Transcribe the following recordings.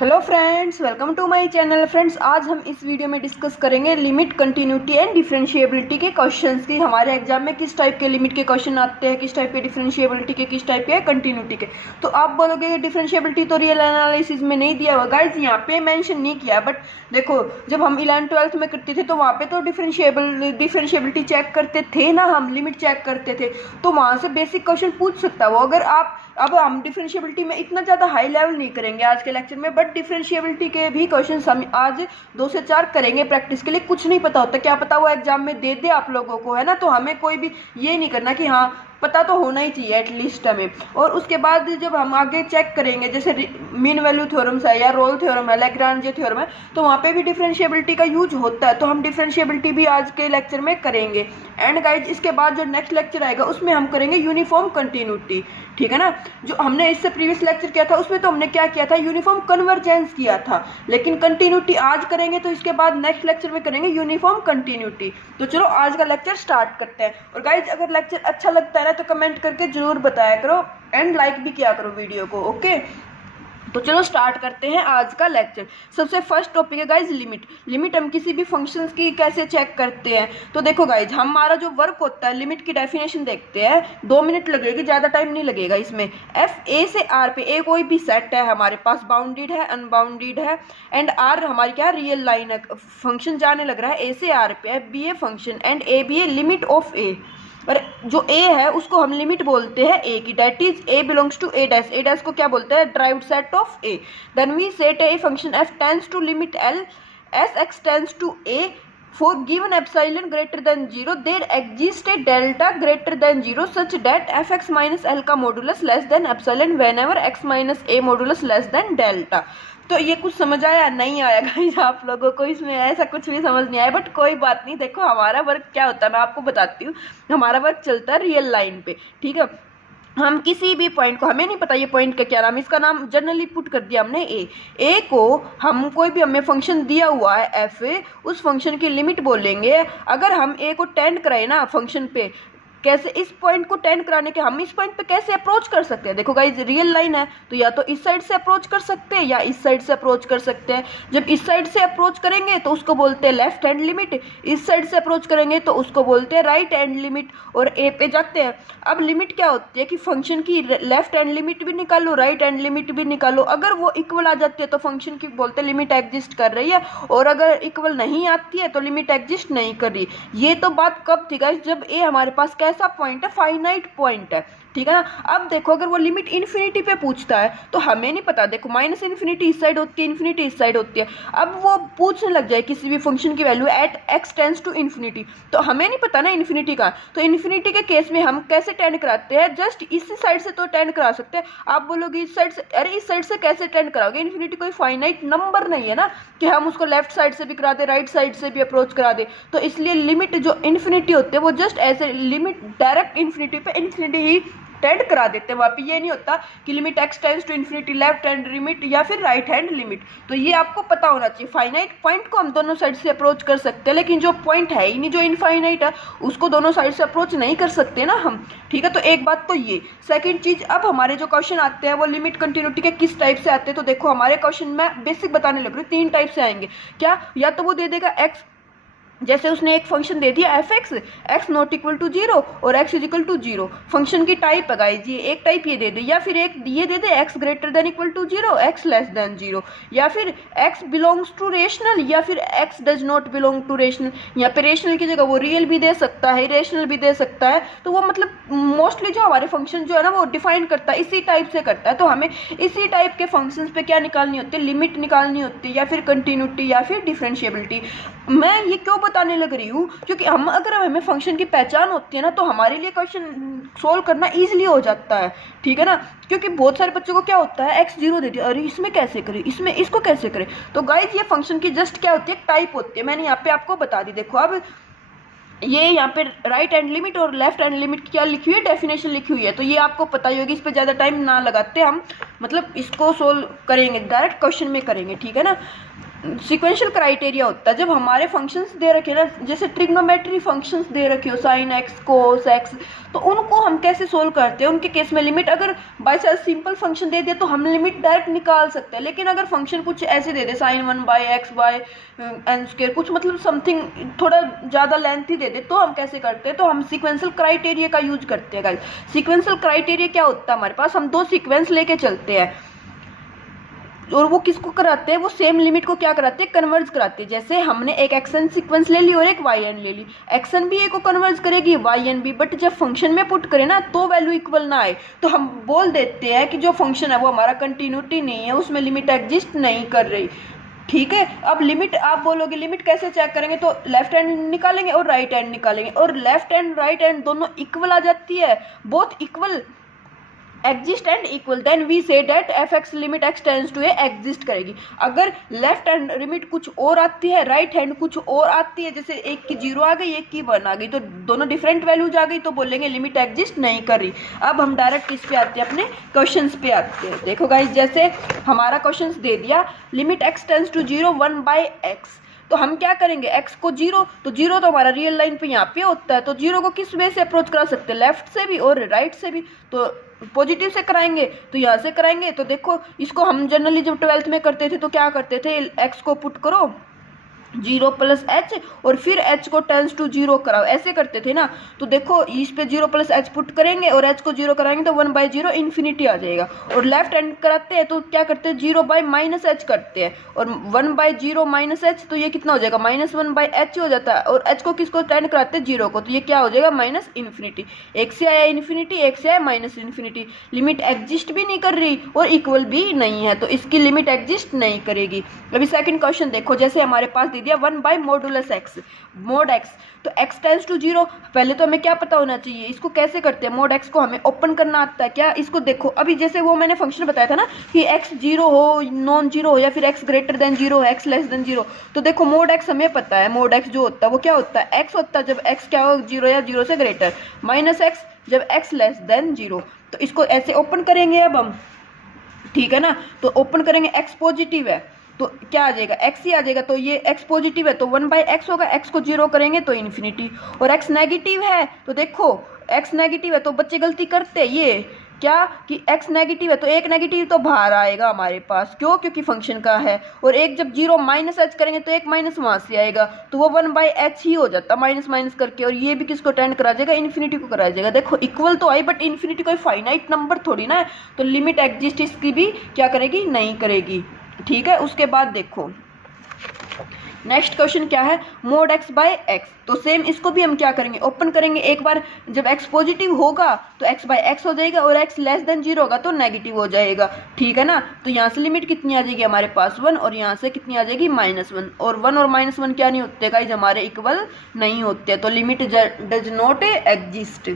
Hello friends, welcome to my channel. Friends, आज हम इस वीडियो में डिस्कस करेंगे लिमिट, कंटिन्यूटी एंड डिफरेंशिएबिलिटी के क्वेश्चंस की। हमारे एग्जाम में किस टाइप के लिमिट के क्वेश्चन आते हैं, किस टाइप के डिफरेंशिएबिलिटी के, किस टाइप के कंटिन्यूटी के। तो आप बोलोगे डिफरेंशिएबिलिटी तो रियल एनालिसिस में नहीं दिया हुआ गाइज, यहाँ पे मेंशन नहीं किया। बट देखो, जब हम 11th-12th में करते थे तो वहाँ पे तो डिफरेंशिएबिलिटी चेक करते थे ना, हम लिमिट चेक करते थे, तो वहाँ से बेसिक क्वेश्चन पूछ सकता है वो। अगर आप अब हम डिफरेंशिएबिलिटी में इतना ज़्यादा हाई लेवल नहीं करेंगे आज के लेक्चर में, बट डिफरेंशिएबिलिटी के भी क्वेश्चन हम आज 2 से 4 करेंगे प्रैक्टिस के लिए। कुछ नहीं पता होता, क्या पता वो एग्जाम में दे दे आप लोगों को, है ना। तो हमें कोई भी ये नहीं करना कि हाँ पता तो होना ही चाहिए एटलीस्ट हमें। और उसके बाद जब हम आगे चेक करेंगे, जैसे मीन वैल्यू थ्योरम्स है या रोल थ्योरम है, लैग्रांज थ्योरम है, तो वहाँ पे भी डिफरेंशिएबिलिटी का यूज होता है। तो हम डिफरेंशिएबिलिटी भी आज के लेक्चर में करेंगे। एंड गाइज, इसके बाद जो नेक्स्ट लेक्चर आएगा उसमें हम करेंगे यूनिफॉर्म कंटिन्यूटी, ठीक है ना। जो हमने इससे प्रीवियस लेक्चर किया था उसमें तो हमने क्या किया था, यूनिफॉर्म कन्वर्जेंस किया था। लेकिन कंटिन्यूटी आज करेंगे, तो इसके बाद नेक्स्ट लेक्चर में करेंगे यूनिफॉर्म कंटिन्यूटी। तो चलो आज का लेक्चर स्टार्ट करते हैं। और गाइज, अगर लेक्चर अच्छा लगता है ना तो कमेंट करके जरूर बताया करो एंड लाइक भी किया करो वीडियो को, ओके। तो चलो स्टार्ट करते हैं आज का लेक्चर। सबसे फर्स्ट टॉपिक है गाइज लिमिट। लिमिट हम किसी भी फंक्शंस की कैसे चेक करते हैं। तो देखो गाइज, हमारा जो वर्क होता है, लिमिट की डेफिनेशन देखते हैं। 2 मिनट लगेगी, ज़्यादा टाइम नहीं लगेगा इसमें। एफ ए से आर पे, ए कोई भी सेट है हमारे पास, बाउंडेड है, अनबाउंडेड है, एंड आर हमारी क्या रियल लाइन है, फंक्शन जाने लग रहा है ए से आर पे, F B A function and A B A limit of A. और जो ए है उसको हम लिमिट बोलते हैं ए की, that is A belongs to A dash. A dash को क्या बोलते हैं, derived set of A. Then we set a function f tends to limit l as x tends to a for given epsilon greater than 0 there exists a delta greater than 0 such that fx minus l का modulus less than epsilon whenever x minus a modulus less than delta. तो ये कुछ समझ आया नहीं आया guys आप लोगों को, इसमें ऐसा कुछ भी समझ नहीं आया, बट कोई बात नहीं। देखो, हमारा वर्क क्या होता है मैं आपको बताती हूँ। हमारा वर्क चलता है रियल लाइन पे, ठीक है। हम किसी भी पॉइंट को, हमें नहीं पता ये पॉइंट का क्या नाम, इसका नाम जनरली पुट कर दिया हमने ए को हम कोई भी हमें फंक्शन दिया हुआ है एफ, उस फंक्शन की लिमिट बोलेंगे। अगर हम ए को टेंड कराए ना फंक्शन पे, कैसे इस पॉइंट को टेंड कराने के हम इस पॉइंट पे कैसे अप्रोच कर सकते हैं। देखो गाइज, रियल लाइन है तो या तो इस साइड से अप्रोच कर सकते हैं या इस साइड से अप्रोच कर सकते हैं। जब इस साइड से अप्रोच करेंगे तो उसको बोलते हैं लेफ्ट हैंड लिमिट, इस साइड से अप्रोच करेंगे तो उसको बोलते हैं राइट हैंड लिमिट। और ए पे जाते हैं। अब लिमिट क्या होती है कि फंक्शन की लेफ्ट हैंड लिमिट भी निकालो, राइट हैंड लिमिट भी निकालो। अगर वो इक्वल आ जाती है तो फंक्शन की बोलते हैं लिमिट एग्जिस्ट कर रही है, और अगर इक्वल नहीं आती है तो लिमिट एग्जिस्ट नहीं कर रही। ये तो बात कब थी गाइस, जब ए हमारे पास कैसा पॉइंट है, फाइनाइट पॉइंट है, ठीक है ना। अब देखो, अगर वो लिमिट इन्फिनिटी पे पूछता है तो हमें नहीं पता। देखो, माइनस इन्फिनिटी इस साइड होती है, इन्फिनिटी इस साइड होती है। अब वो पूछने लग जाए किसी भी फंक्शन की value at x tends to infinity, तो हमें नहीं पता ना इन्फिनिटी का। तो इन्फिनिटी के केस में हम कैसे टेंड कराते हैं, जस्ट इस साइड से तो टेंड करा सकते हैं। आप बोलोगे इस साइड से, अरे इस साइड से कैसे टेंड कराओगे, इन्फिनिटी कोई फाइनाइट नंबर नहीं है ना कि हम उसको लेफ्ट साइड से भी करा दे, राइट साइड से भी अप्रोच करा दे। तो इसलिए लिमिट जो इन्फिनिटी होती है वो जस्ट ऐसे लिमिट डायरेक्ट इन्फिनिटी पे इन्फिनिटी ही टेंड करा देते हैं। वहाँ पे ये नहीं होता कि limit x tends to infinity left hand limit या फिर राइट हैंड लिमिट। तो ये आपको पता होना चाहिए। फाइनाइट पॉइंट को हम दोनों साइड से अप्रोच कर सकते हैं, लेकिन जो पॉइंट है ही नहीं, जो इनफाइनाइट है, उसको दोनों साइड से अप्रोच नहीं कर सकते ना हम, ठीक है। तो एक बात तो ये। सेकेंड चीज, अब हमारे जो क्वेश्चन आते हैं वो लिमिट कंटिन्यूटी के किस टाइप से आते हैं। तो देखो, हमारे क्वेश्चन में बेसिक बताने लग रही हूँ, 3 टाइप से आएंगे। क्या, या तो वो दे देगा एक्स, जैसे उसने एक फंक्शन दे दिया f x, x not equal to 0 और x is equal to 0, function की टाइप है गाइज ये, एक टाइप ये दे दे। या फिर एक ये दे दे X greater than equal to 0, X less than 0, या फिर एक्स बिलोंग्स टू रेशनल, या फिर X does not belong to rational. यहाँ पे रेशनल की जगह वो रियल भी दे सकता है, इरेशनल भी दे सकता है। तो वो मतलब मोस्टली जो हमारे फंक्शन जो है ना वो डिफाइन करता है, इसी टाइप से करता है। तो हमें इसी टाइप के फंक्शन पे क्या निकालनी होती है, लिमिट निकालनी होती है, या फिर कंटिन्यूटी या फिर डिफरेंशिएबिलिटी। मैं ये क्यों बताने लग रही हूँ, क्योंकि अगर हमें फंक्शन की पहचान होती है ना तो हमारे लिए क्वेश्चन सोल्व करना इजीली हो जाता है, ठीक है ना। क्योंकि बहुत सारे बच्चों को क्या होता है, एक्स 0 दे दिया, अरे इसमें कैसे करें, इसमें इसको कैसे करें। तो गाइज, ये फंक्शन की जस्ट क्या होती है, टाइप होती है। मैंने यहाँ पे आपको बता दी। देखो, अब ये यहाँ पे राइट हैंड लिमिट और लेफ्ट हैंड लिमिट क्या लिखी हुई है, डेफिनेशन लिखी हुई है, तो ये आपको पता ही होगी। इस पर ज़्यादा टाइम ना लगाते हम, मतलब इसको सोल्व करेंगे, डायरेक्ट क्वेश्चन में करेंगे, ठीक है ना। सीक्वेंशियल क्राइटेरिया होता है जब हमारे फंक्शंस दे रखे ना, जैसे ट्रिग्नोमेट्री फंक्शंस दे रखे हो, साइन एक्स कोस एक्स, तो उनको हम कैसे सोल्व करते हैं। उनके केस में लिमिट अगर बाई चांस सिंपल फंक्शन दे दिया तो हम लिमिट डायरेक्ट निकाल सकते हैं, लेकिन अगर फंक्शन कुछ ऐसे दे दे sine 1/x by N square, कुछ मतलब समथिंग थोड़ा ज़्यादा लेंथी दे दे, तो हम कैसे करते हैं, तो हम सीक्वेंशियल क्राइटेरिया का यूज करते हैं गाइस। सीक्वेंशियल क्राइटेरिया क्या होता है, हमारे पास हम दो सीक्वेंस लेके चलते हैं और वो किसको कराते हैं, वो सेम लिमिट को क्या कराते हैं, कन्वर्ज कराते हैं। जैसे हमने एक एक्सन सीक्वेंस ले ली और एक वाई एन ले ली, एक्सन भी ए को कन्वर्ज करेगी, वाई एन भी, बट जब फंक्शन में पुट करें ना तो वैल्यू इक्वल ना आए तो हम बोल देते हैं कि जो फंक्शन है वो हमारा कंटिन्यूटी नहीं है, उसमें लिमिट एग्जिस्ट नहीं कर रही। ठीक है, अब लिमिट आप बोलोगे लिमिट कैसे चेक करेंगे, तो लेफ्ट हैंड निकालेंगे और राइट हैंड निकालेंगे, और लेफ्ट हैंड राइट हैंड दोनों इक्वल आ जाती है, both equal exist and equal, then we say that F X limit X tends to A exist करेगी। अगर लेफ्ट हैंड लिमिट कुछ और आती है, राइट हैंड कुछ और आती है, जैसे एक की 0 आ गई एक की 1 आ गई, तो दोनों डिफरेंट वैल्यूज आ गई, तो बोलेंगे लिमिट एग्जिस्ट नहीं कर रही। अब हम डायरेक्ट इस पे आते हैं, अपने क्वेश्चंस पे आते हैं। देखो गाइस, जैसे हमारा क्वेश्चंस दे दिया limit X tends to 0 1/x, तो हम क्या करेंगे, x को 0, तो 0 तो हमारा रियल लाइन पे यहाँ पे होता है, तो 0 को किस वे से अप्रोच करा सकते हैं, लेफ्ट से भी और राइट से भी, तो पॉजिटिव से कराएंगे तो यहाँ से कराएंगे। तो देखो इसको हम जनरली जब 12th में करते थे तो क्या करते थे, x को पुट करो 0 + h और फिर h को टेंस टू 0 कराओ, ऐसे करते थे ना। तो देखो इस पे 0 + h पुट करेंगे और h को 0 कराएंगे तो 1/0 इन्फिनिटी आ जाएगा। और लेफ्ट हैंड कराते हैं तो क्या करते हैं, 0/-h करते हैं, और 1/0 - h, तो ये कितना हो जाएगा, -1/h हो जाता है। और h को किसको टेंड कराते हैं, 0 को, तो ये क्या हो जाएगा, -इन्फिनिटी। एक से आया इन्फिनिटी, एक से आया -इन्फिनिटी, लिमिट एग्जिस्ट भी नहीं कर रही और इक्वल भी नहीं है, तो इसकी लिमिट एग्जिस्ट नहीं करेगी। अभी सेकंड क्वेश्चन देखो, जैसे हमारे पास दिया 1/mod(x), mod x, तो x टेंस टू 0, पहले तो हमें क्या पता होना चाहिए, इसको कैसे करते हैं, mod x को हमें ओपन करना आता है क्या, इसको देखो अभी जैसे वो मैंने फंक्शन बताया था ना कि x 0 हो, नॉन जीरो हो, या फिर x ग्रेटर देन 0 हो, x लेस देन 0, तो देखो mod x हमें पता है, mod x जो होता है वो क्या होता है, x होता है जब x क्या हो, 0 या 0 से ग्रेटर, -x जब x लेस देन 0, तो इसको ऐसे ओपन करेंगे अब हम, ठीक है ना। तो ओपन करेंगे, x पॉजिटिव है तो क्या आ जाएगा, x ही आ जाएगा, तो ये x पॉजिटिव है तो 1/x होगा, x को 0 करेंगे तो इन्फिनिटी, और x नेगेटिव है तो देखो x नेगेटिव है तो बच्चे गलती करते हैं ये क्या कि x नेगेटिव है तो एक नेगेटिव तो बाहर आएगा हमारे पास, क्यों, क्योंकि फंक्शन का है, और एक जब 0 -h करेंगे तो एक माइनस वहाँ से आएगा, तो वो 1/h ही हो जाता माइनस माइनस करके, और ये भी किसको टेंड करा जाएगा, इन्फिनिटी को करा जाएगा। देखो इक्वल तो आई, बट इन्फिनिटी कोई फाइनाइट नंबर थोड़ी ना है, तो लिमिट एग्जिस्ट इसकी भी क्या करेगी, नहीं करेगी। ठीक है, उसके बाद देखो नेक्स्ट क्वेश्चन क्या है, mod x/x, तो सेम इसको भी हम क्या करेंगे, ओपन करेंगे, एक बार जब x पॉजिटिव होगा तो x/x हो जाएगा, और x लेस देन 0 होगा तो नेगेटिव हो जाएगा। ठीक है ना, तो यहाँ से लिमिट कितनी आ जाएगी हमारे पास 1, और यहाँ से कितनी आ जाएगी -1, और 1 और -1 क्या नहीं होते गाइस, हमारे इक्वल नहीं होते, तो limit does not exist.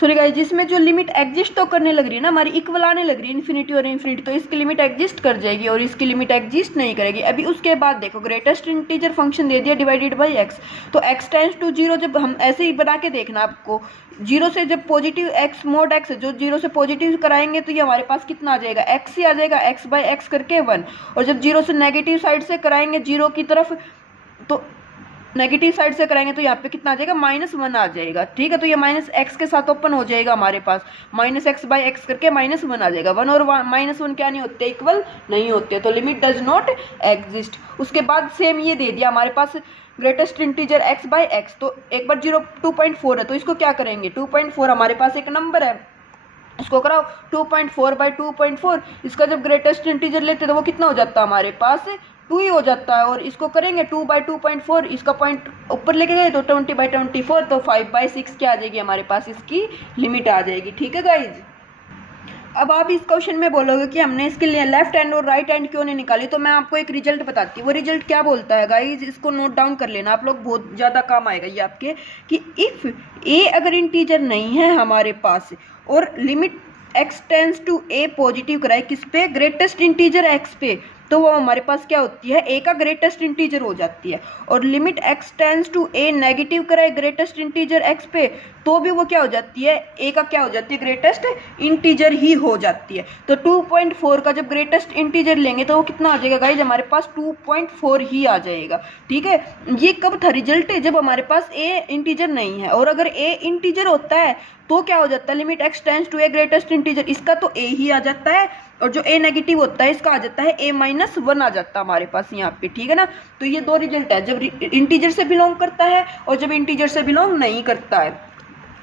Sorry guys, जिसमें जो लिमिट एग्जिस्ट तो करने लग रही है ना, हमारी इक्वल आने लग रही है इन्फिनिटी और इन्फिनिटी, तो इसकी लिमिट एग्जिस्ट कर जाएगी और इसकी लिमिट एग्जिस्ट नहीं करेगी। अभी उसके बाद देखो ग्रेटेस्ट इंटीजर फंक्शन दे दिया डिवाइडेड बाय x, तो x टेंस टू 0, जब हम ऐसे ही बना के देखना आपको, 0 से जब पॉजिटिव x mod x जो 0 से पॉजिटिव कराएंगे तो ये हमारे पास कितना आ जाएगा, x ही आ जाएगा, x/x करके 1, और जब 0 से नेगेटिव साइड से कराएंगे 0 की तरफ, तो नेगेटिव साइड से कराएंगे तो यहाँ पे कितना आ जाएगा, -1 आ जाएगा। ठीक है, तो ये -x के साथ ओपन हो जाएगा हमारे पास, -x/x करके -1 आ जाएगा, 1 और -1 क्या नहीं होते, इक्वल नहीं होते, तो लिमिट डज नॉट एग्जिस्ट। उसके बाद सेम ये दे दिया हमारे पास ग्रेटेस्ट इंटीजर x/x, तो एक बार 2.4 है तो इसको क्या करेंगे, 2.4 हमारे पास एक नंबर है, इसको कराओ 2.4/2.4, इसका जब ग्रेटेस्ट इंटीजर लेते तो वो कितना हो जाता है हमारे पास 2 ही हो जाता है, और इसको करेंगे 2/2.4, इसका पॉइंट ऊपर लेके गए तो 20/24, तो 5/6 क्या आ जाएगी हमारे पास, इसकी लिमिट आ जाएगी। ठीक है गाइज, अब आप इस क्वेश्चन में बोलोगे कि हमने इसके लिए लेफ्ट हैंड और राइट हैंड क्यों नहीं निकाली, तो मैं आपको एक रिजल्ट बताती हूँ। वो रिजल्ट क्या बोलता है गाइज, इसको नोट डाउन कर लेना आप लोग, बहुत ज़्यादा काम आएगा ये आपके, कि इफ़ ए अगर इंटीजर नहीं है हमारे पास और limit x tends to a positive कराए किस पे, ग्रेटेस्ट इंटीजर x पे, तो वो हमारे पास क्या होती है, a का ग्रेटेस्ट इंटीजर हो जाती है, और limit x tends to a negative कराए ग्रेटेस्ट इंटीजर x पे, तो भी वो क्या हो जाती है, ए का क्या हो जाती है, ग्रेटेस्ट इंटीजर ही हो जाती है। तो 2.4 का जब ग्रेटेस्ट इंटीजर लेंगे तो वो कितना आ जाएगा गाइज, हमारे पास 2.4 ही आ जाएगा। ठीक है, ये कब था रिजल्ट, जब हमारे पास ए इंटीजर नहीं है। और अगर ए इंटीजर होता है तो क्या हो जाता है, limit x tends to A greatest integer, इसका तो ए ही आ जाता है, और जो ए नेगेटिव होता है इसका आ जाता है a-1 आ जाता है हमारे पास यहाँ पे। ठीक है ना, तो ये दो रिजल्ट है, जब इंटीजर से बिलोंग करता है और जब इंटीजर से बिलोंग नहीं करता है।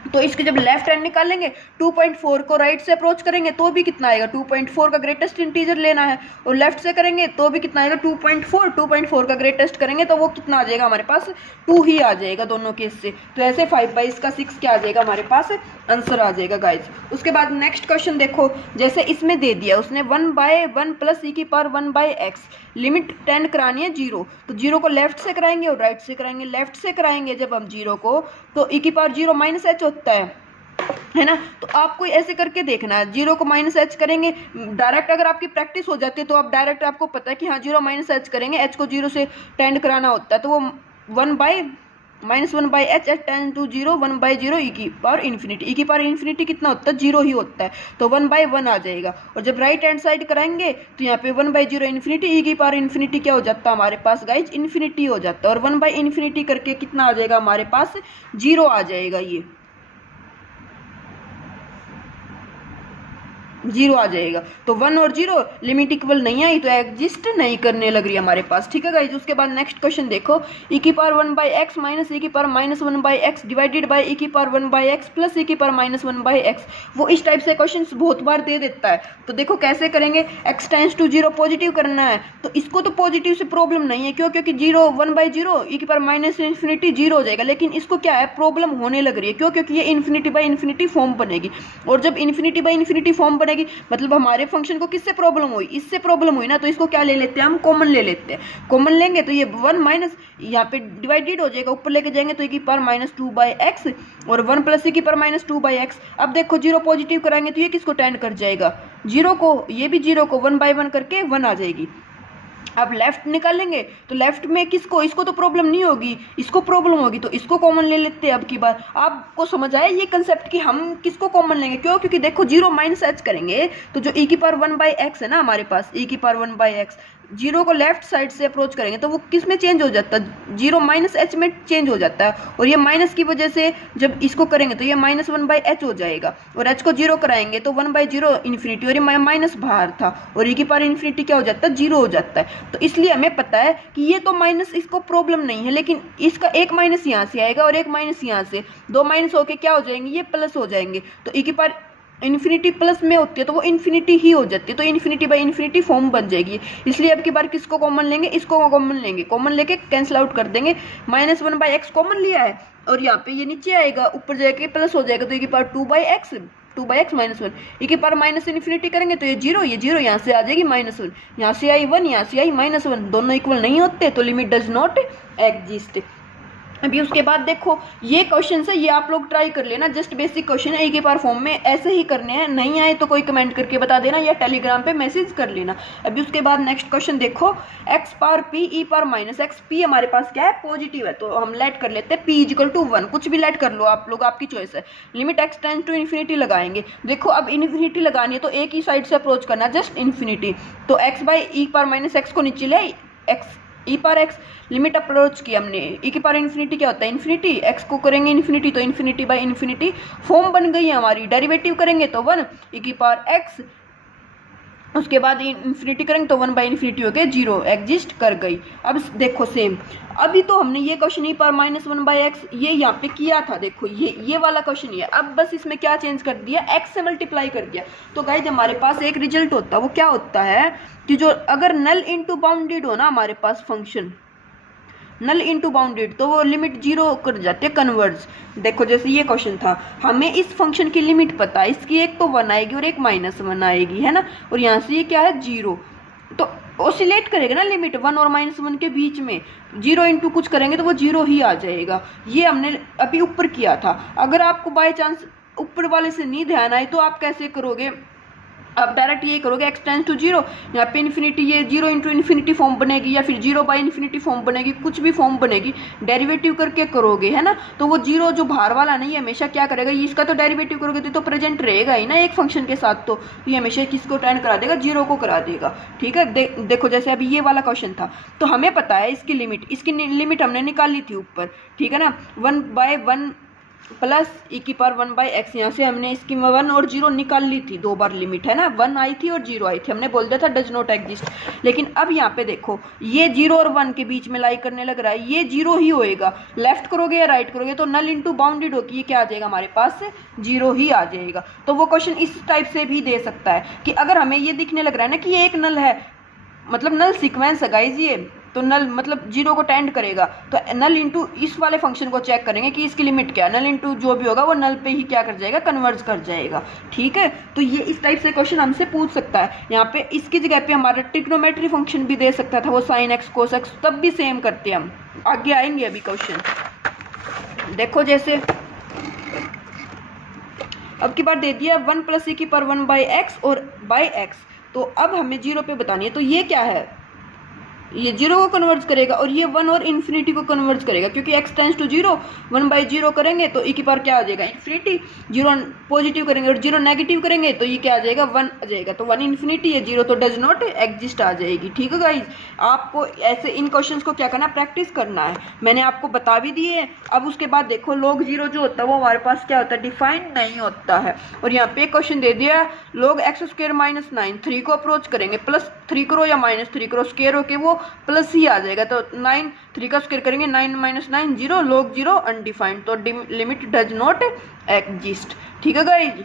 तो इसके जब लेफ्ट हैंड निकालेंगे 2.4 को राइट से अप्रोच करेंगे तो भी कितना आएगा, 2.4 का ग्रेटेस्ट इंटीजर लेना है, और लेफ्ट से करेंगे तो भी कितना आएगा, 2.4 का ग्रेटेस्ट करेंगे तो वो कितना आ जाएगा हमारे पास, 2 ही आ जाएगा दोनों केस से। तो ऐसे 5/6 का 6 क्या आ जाएगा हमारे पास, आंसर आ जाएगा गाइज। उसके बाद नेक्स्ट क्वेश्चन देखो, जैसे इसमें दे दिया उसने 1/1 प्लस e की पावर 1/x, लिमिट टेंड करानी है 0, तो 0 को लेफ्ट से कराएंगे और राइट से कराएंगे। लेफ्ट से कराएंगे जब हम 0 को तो e की पावर 0 माइनस h होता है ना, तो आपको ऐसे करके देखना है, 0 को माइनस एच करेंगे डायरेक्ट, अगर आपकी प्रैक्टिस हो जाती है तो आप डायरेक्ट, आपको पता है कि हाँ 0 माइनस एच करेंगे, h को 0 से टेंड कराना होता है, तो वो 1/-1/h at tend to 0 1/0 e की पावर इन्फिनिटी कितना होता है, 0 ही होता है, तो 1/1 आ जाएगा। और जब राइट हैंड साइड कराएंगे तो यहाँ पे 1/0 इन्फिनिटी, e की पावर इन्फिनिटी क्या हो जाता है हमारे पास गाइज, इन्फिनिटी हो जाता है, और 1/इन्फिनिटी करके कितना आ जाएगा हमारे पास, 0 आ जाएगा, ये 0 आ जाएगा। तो 1 और 0 लिमिट इक्वल नहीं आई तो एग्जिस्ट नहीं करने लग रही है हमारे पास। ठीक है गाइज, उसके बाद नेक्स्ट क्वेश्चन देखो, e की पावर 1/x माइनस e की power -1/x divided by e की पावर 1/x प्लस e की पावर -1/x। वो इस टाइप से क्वेश्चन बहुत बार दे देता है, तो देखो कैसे करेंगे, x टेंड्स टू 0 पॉजिटिव करना है, तो इसको तो पॉजिटिव से प्रॉब्लम नहीं है, क्यों, क्योंकि 1/0 e की पावर -इन्फिनिटी 0 हो जाएगा, लेकिन इसको क्या है, प्रॉब्लम होने लग रही है, क्यों, क्योंकि ये इन्फिनिटी फॉर्म बनेगी, और जब इन्फिनिटी फॉर्म बनेगी मतलब हमारे फंक्शन को किससे प्रॉब्लम हुई, इससे प्रॉब्लम हुई ना, तो इसको क्या ले लेते हैं हम, कॉमन ले लेते हैं। कॉमन लेंगे तो ये 1 माइनस यहाँ पे डिवाइडेड हो जाएगा, ऊपर लेके जाएंगे तो e की पावर -2/x और 1 प्लस e की पावर -2/x। अब देखो 0 पॉजिटिव कराएंगे तो ये किसको टेंड कर जाएगा, 0 को, ये भी 0 को 1/1 करके 1 आ जाएगी। अब लेफ्ट निकालेंगे तो लेफ्ट में किसको, इसको तो प्रॉब्लम नहीं होगी, इसको प्रॉब्लम होगी, तो इसको कॉमन ले लेते हैं। अब की बार आपको समझ आया ये कंसेप्ट कि हम किसको कॉमन लेंगे, क्यों, क्योंकि देखो 0 माइनस एच करेंगे तो जो e की पावर 1/x है ना हमारे पास, e की पावर 1/x, 0 को लेफ्ट साइड से अप्रोच करेंगे तो वो किस में चेंज हो जाता है, 0 माइनस एच में चेंज हो जाता है, और ये माइनस की वजह से जब इसको करेंगे तो ये -1/h हो जाएगा, और h को 0 कराएंगे तो 1/0 इन्फिनिटी, और ये माइनस बाहर था, और e की पावर इन्फिनिटी क्या हो जाता है, 0 हो जाता है। तो इसलिए हमें पता है कि ये तो माइनस, इसको प्रॉब्लम नहीं है, लेकिन इसका एक माइनस यहाँ से आएगा और एक माइनस यहाँ से, 2 माइनस होके क्या हो जाएंगे, ये प्लस हो जाएंगे, तो e की पावर इन्फिनिटी प्लस में होती है तो वो इन्फिनिटी ही हो जाती है, तो इन्फिनिटी फॉर्म बन जाएगी। इसलिए अब की बार किसको कॉमन लेंगे, इसको कॉमन लेंगे, कॉमन लेके कैंसिल आउट कर देंगे, -1/x कॉमन लिया है, और यहाँ पे ये नीचे आएगा, ऊपर जाके प्लस हो जाएगा, तो e की पावर 2/x -1, e की पावर माइनस इन्फिनिटी करेंगे तो ये 0 यहाँ से आ जाएगी -1, यहाँ से आई 1, यहाँ से आई -1, दोनों इक्वल नहीं होते तो लिमिट डज नॉट एग्जिस्ट। अभी उसके बाद देखो ये क्वेश्चन है, ये आप लोग ट्राई कर लेना, जस्ट बेसिक क्वेश्चन है, e के पावर फॉर्म में ऐसे ही करने हैं, नहीं आए तो कोई कमेंट करके बता देना या टेलीग्राम पे मैसेज कर लेना। अभी उसके बाद नेक्स्ट क्वेश्चन देखो, x power p e power -x, p हमारे पास क्या है, पॉजिटिव है, तो हम लेट कर लेते हैं p = 1, कुछ भी लेट कर लो आप लोग, आपकी चॉइस है। Limit x tends to infinity लगाएंगे, देखो अब इन्फिनिटी लगानी है तो एक ही साइड से अप्रोच करना है, जस्ट इन्फिनिटी, तो x/e पावर -x को नीचे ले, x e power x, limit approach की हमने, e की पावर इन्फिनिटी क्या होता है, इन्फिनिटी, x को करेंगे इन्फिनिटी तो इन्फिनिटी फॉर्म बन गई है हमारी, डेरिवेटिव करेंगे तो 1 e की पावर x, उसके बाद इन्फिनिटी करेंगे तो 1/इन्फिनिटी हो गया 0, एग्जिस्ट कर गई। अब देखो सेम, अभी तो हमने ये क्वेश्चन e पावर -1/x ये यहाँ पे किया था, देखो ये वाला क्वेश्चन ही है, अब बस इसमें क्या चेंज कर दिया, x से मल्टीप्लाई कर दिया। तो गाइज हमारे पास एक रिजल्ट होता है, वो क्या होता है कि जो अगर नल इनटू बाउंडेड हो ना हमारे पास फंक्शन, नल इनटू बाउंडेड, तो वो लिमिट 0 कर जाती है, कन्वर्ज। देखो जैसे ये क्वेश्चन था, हमें इस फंक्शन की लिमिट पता है, इसकी एक तो 1 आएगी और एक -1 आएगी, है ना, और यहाँ से ये क्या है 0, तो ओसिलेट करेगा ना लिमिट 1 और -1 के बीच में, 0 इंटू कुछ करेंगे तो वो 0 ही आ जाएगा। ये हमने अभी ऊपर किया था, अगर आपको बाय चांस ऊपर वाले से नहीं ध्यान आए तो आप कैसे करोगे, अब डायरेक्ट ये करोगे x टेंस टू जीरो, यहाँ पे इन्फिनिटी, ये जीरो इंटू इन्फिनिटी फॉर्म बनेगी या फिर जीरो बाई इन्फिनिटी फॉर्म बनेगी, कुछ भी फॉर्म बनेगी, डेरिवेटिव करके करोगे, है ना। तो वो जीरो जो बाहर वाला नहीं, हमेशा क्या करेगा, इसका तो डेरिवेटिव करोगे तो प्रेजेंट रहेगा ही ना एक फंक्शन के साथ, तो ये हमेशा किसको टेंड करा देगा, जीरो को करा देगा, ठीक है। देखो जैसे अभी ये वाला क्वेश्चन था, तो हमें पता है इसकी लिमिट हमने निकाली थी ऊपर, ठीक है ना, 1/1 प्लस ई की पावर 1/x, यहाँ से हमने इसकी 1 और 0 निकाल ली थी, 2 बार लिमिट, है ना, 1 आई थी और 0 आई थी, हमने बोल दिया था डज नॉट एग्जिस्ट। लेकिन अब यहाँ पे देखो ये 0 और 1 के बीच में लाई करने लग रहा है, ये 0 ही होएगा, लेफ्ट करोगे या राइट करोगे तो नल इंटू बाउंडेड होगी, ये क्या आ जाएगा हमारे पास से 0 ही आ जाएगा। तो वो क्वेश्चन इस टाइप से भी दे सकता है कि अगर हमें ये दिखने लग रहा है ना कि ये एक नल है, मतलब नल सीक्वेंस है गाइज ये, तो नल मतलब 0 को टेंड करेगा, तो नल इंटू इस वाले फंक्शन को चेक करेंगे कि इसकी लिमिट क्या है, नल इंटू जो भी होगा वो नल पे ही क्या कर जाएगा, कन्वर्ज कर जाएगा, ठीक है। तो ये इस टाइप से क्वेश्चन हमसे पूछ सकता है। यहाँ पे इसकी जगह पे हमारा ट्रिग्नोमेट्री फंक्शन भी दे सकता था, वो साइन एक्स कोस एक्स, तब भी सेम करते हैं हम, आगे आएंगे अभी क्वेश्चन। देखो जैसे अब की बार दे दिया 1 प्लस ई की पावर 1/x और बाई एक्स, तो अब हमें 0 पे बतानी है, तो ये क्या है, ये 0 को कन्वर्ट करेगा और ये 1 और इन्फिनिटी को कन्वर्ट करेगा, क्योंकि x टेंस टू 0, 1/0 करेंगे तो e की पावर क्या आ जाएगा, इन्फिनिटी, 0 पॉजिटिव करेंगे और 0 नेगेटिव करेंगे तो ये क्या आ जाएगा, 1 आ जाएगा, तो 1 इन्फिनिटी है, 0 तो डज नॉट एग्जिस्ट आ जाएगी, ठीक है गाइज। आपको ऐसे इन क्वेश्चंस को क्या करना है, प्रैक्टिस करना है, मैंने आपको बता भी दिए। अब उसके बाद देखो log 0 जो होता है वो हमारे पास क्या होता है, डिफाइंड नहीं होता है, और यहाँ पे क्वेश्चन दे दिया log x² - 9, 3 को अप्रोच करेंगे, +3 करो या -3 करो, स्क्वायर होके वो प्लस ही आ जाएगा, तो 9 3 का स्क्वायर करेंगे, 9 - 9 0, log 0 अनडिफाइंड, तो लिमिट डज नॉट एग्जिस्ट, ठीक है गाइज।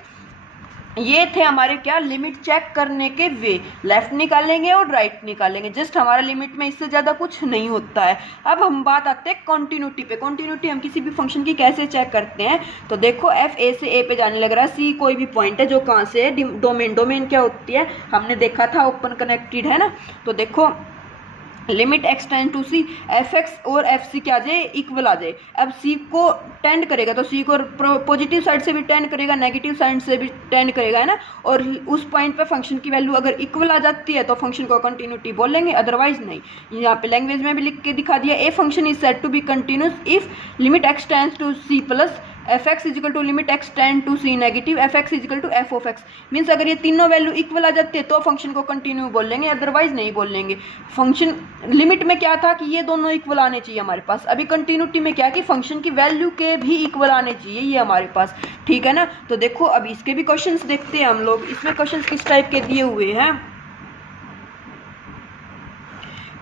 ये थे हमारे क्या लिमिट चेक करने के वे, लेफ्ट निकालेंगे और राइट निकालेंगे, जस्ट हमारा लिमिट में इससे ज़्यादा कुछ नहीं होता है। अब हम बात आते हैं कॉन्टिन्यूटी पे। कॉन्टिन्यूटी हम किसी भी फंक्शन की कैसे चेक करते हैं, तो देखो f a से a पे जाने लग रहा है, c कोई भी पॉइंट है जो कहाँ से है, डोमेन क्या होती है, हमने देखा था ओपन कनेक्टेड, है ना। तो देखो limit x tend to c, f x और एफ सी क्या आ जाए, इक्वल आ जाए। अब c को टेंड करेगा तो c को पॉजिटिव साइड से भी टेंड करेगा, नेगेटिव साइड से भी टेंड करेगा, है ना, और उस पॉइंट पे फंक्शन की वैल्यू अगर इक्वल आ जाती है तो फंक्शन को कंटिन्यूटी बोलेंगे, अदरवाइज नहीं। यहाँ पे लैंग्वेज में भी लिख के दिखा दिया, a function is said to be continuous if limit x tends to c plus f x is equal to limit x tend to c negative f x is equal to f of x. Means अगर ये तीनों value equal आ जाती है तो function को continue बोल लेंगे, अदरवाइज नहीं बोल लेंगे। फंक्शन लिमिट में क्या था कि ये दोनों इक्वल आने चाहिए हमारे पास, अभी कंटिन्यूटी में क्या कि फंक्शन की वैल्यू के भी इक्वल आने चाहिए ये हमारे पास, ठीक है ना। तो देखो अब इसके भी क्वेश्चंस देखते हैं हम लोग, इसमें क्वेश्चंस किस टाइप के दिए हुए हैं।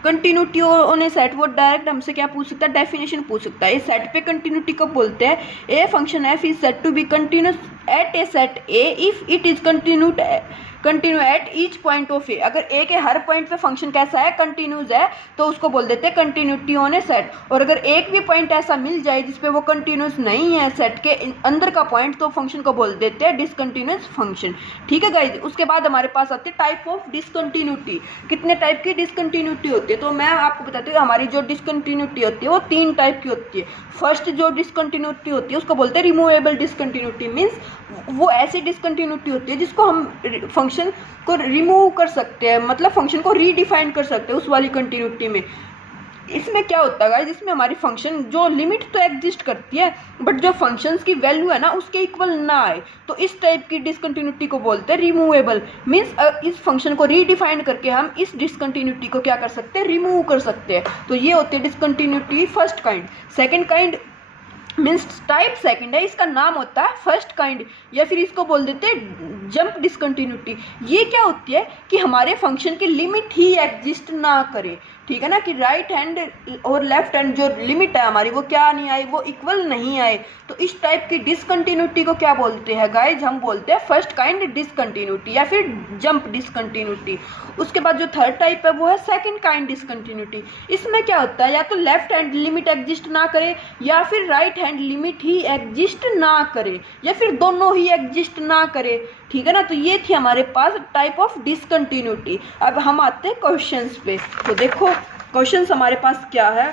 कंटिन्यूटी ऑन ए सेट, वो डायरेक्ट हमसे क्या पूछ सकता है, डेफिनेशन पूछ सकता है। इस सेट पे कंटिन्यूटी को बोलते हैं, a function F is set to be continuous at a set A if it is continue at each point of A. अगर ए के हर पॉइंट पे फंक्शन कैसा है, कंटिन्यूस है, तो उसको बोल देते हैं कंटिन्यूटी ऑन ए सेट। और अगर एक भी पॉइंट ऐसा मिल जाए जिसपे वो कंटिन्यूस नहीं है सेट के अंदर का पॉइंट, तो फंक्शन को बोल देते हैं डिसकंटिन्यूस फंक्शन, ठीक है गाइज। उसके बाद हमारे पास आती है टाइप ऑफ डिसकंटिन्यूटी। कितने टाइप की डिसकंटिन्यूटी होती है, तो मैं आपको बताती हूँ हमारी जो डिसकंटिन्यूटी होती है वो 3 टाइप की होती है। फर्स्ट जो डिसकंटिन्यूटी होती है उसको बोलते हैं रिमूवेबल डिसकंटिन्यूटी, मीन्स वो ऐसी डिसकंटिन्यूटी होती है जिसको हम फंक्शन को रिमूव कर सकते हैं, मतलब फंक्शन को रीडिफाइन कर सकते हैं उस वाली कंटिन्यूटी में। इसमें क्या होता है, जिसमें हमारी फंक्शन जो लिमिट तो एग्जिस्ट करती है बट जो फंक्शंस की वैल्यू है ना उसके इक्वल ना आए, तो इस टाइप की डिसकंटिन्यूटी को बोलते हैं रिमूवेबल। मीन्स इस फंक्शन को रीडिफाइन करके हम इस डिसकंटिन्यूटी को क्या कर सकते हैं, रिमूव कर सकते हैं। तो ये होती है discontinuity first kind. Second kind means type second है, इसका नाम होता है फर्स्ट काइंड, या फिर इसको बोल देते हैं जंप डिसकंटिन्यूटी। ये क्या होती है कि हमारे फंक्शन की लिमिट ही एग्जिस्ट ना करे, ठीक है ना, कि राइट हैंड और लेफ्ट हैंड जो लिमिट है हमारी वो क्या नहीं आए, वो इक्वल नहीं आए। तो इस टाइप की डिसकंटिन्यूटी को क्या बोलते हैं गाइज, हम बोलते हैं फर्स्ट काइंड डिसकंटिन्यूटी या फिर जंप डिसकंटिन्यूटी। उसके बाद जो थर्ड टाइप है वो है सेकंड काइंड डिसकंटिन्यूटी। इसमें क्या होता है, या तो लेफ्ट हैंड लिमिट एग्जिस्ट ना करे या फिर राइट हैंड लिमिट ही एग्जिस्ट ना करे या फिर दोनों ही एग्जिस्ट ना करे, ठीक है ना। तो ये थी हमारे पास टाइप ऑफ डिसकंटिन्यूटी। अब हम आते हैं क्वेश्चंस पे। तो देखो क्वेश्चंस हमारे पास क्या है,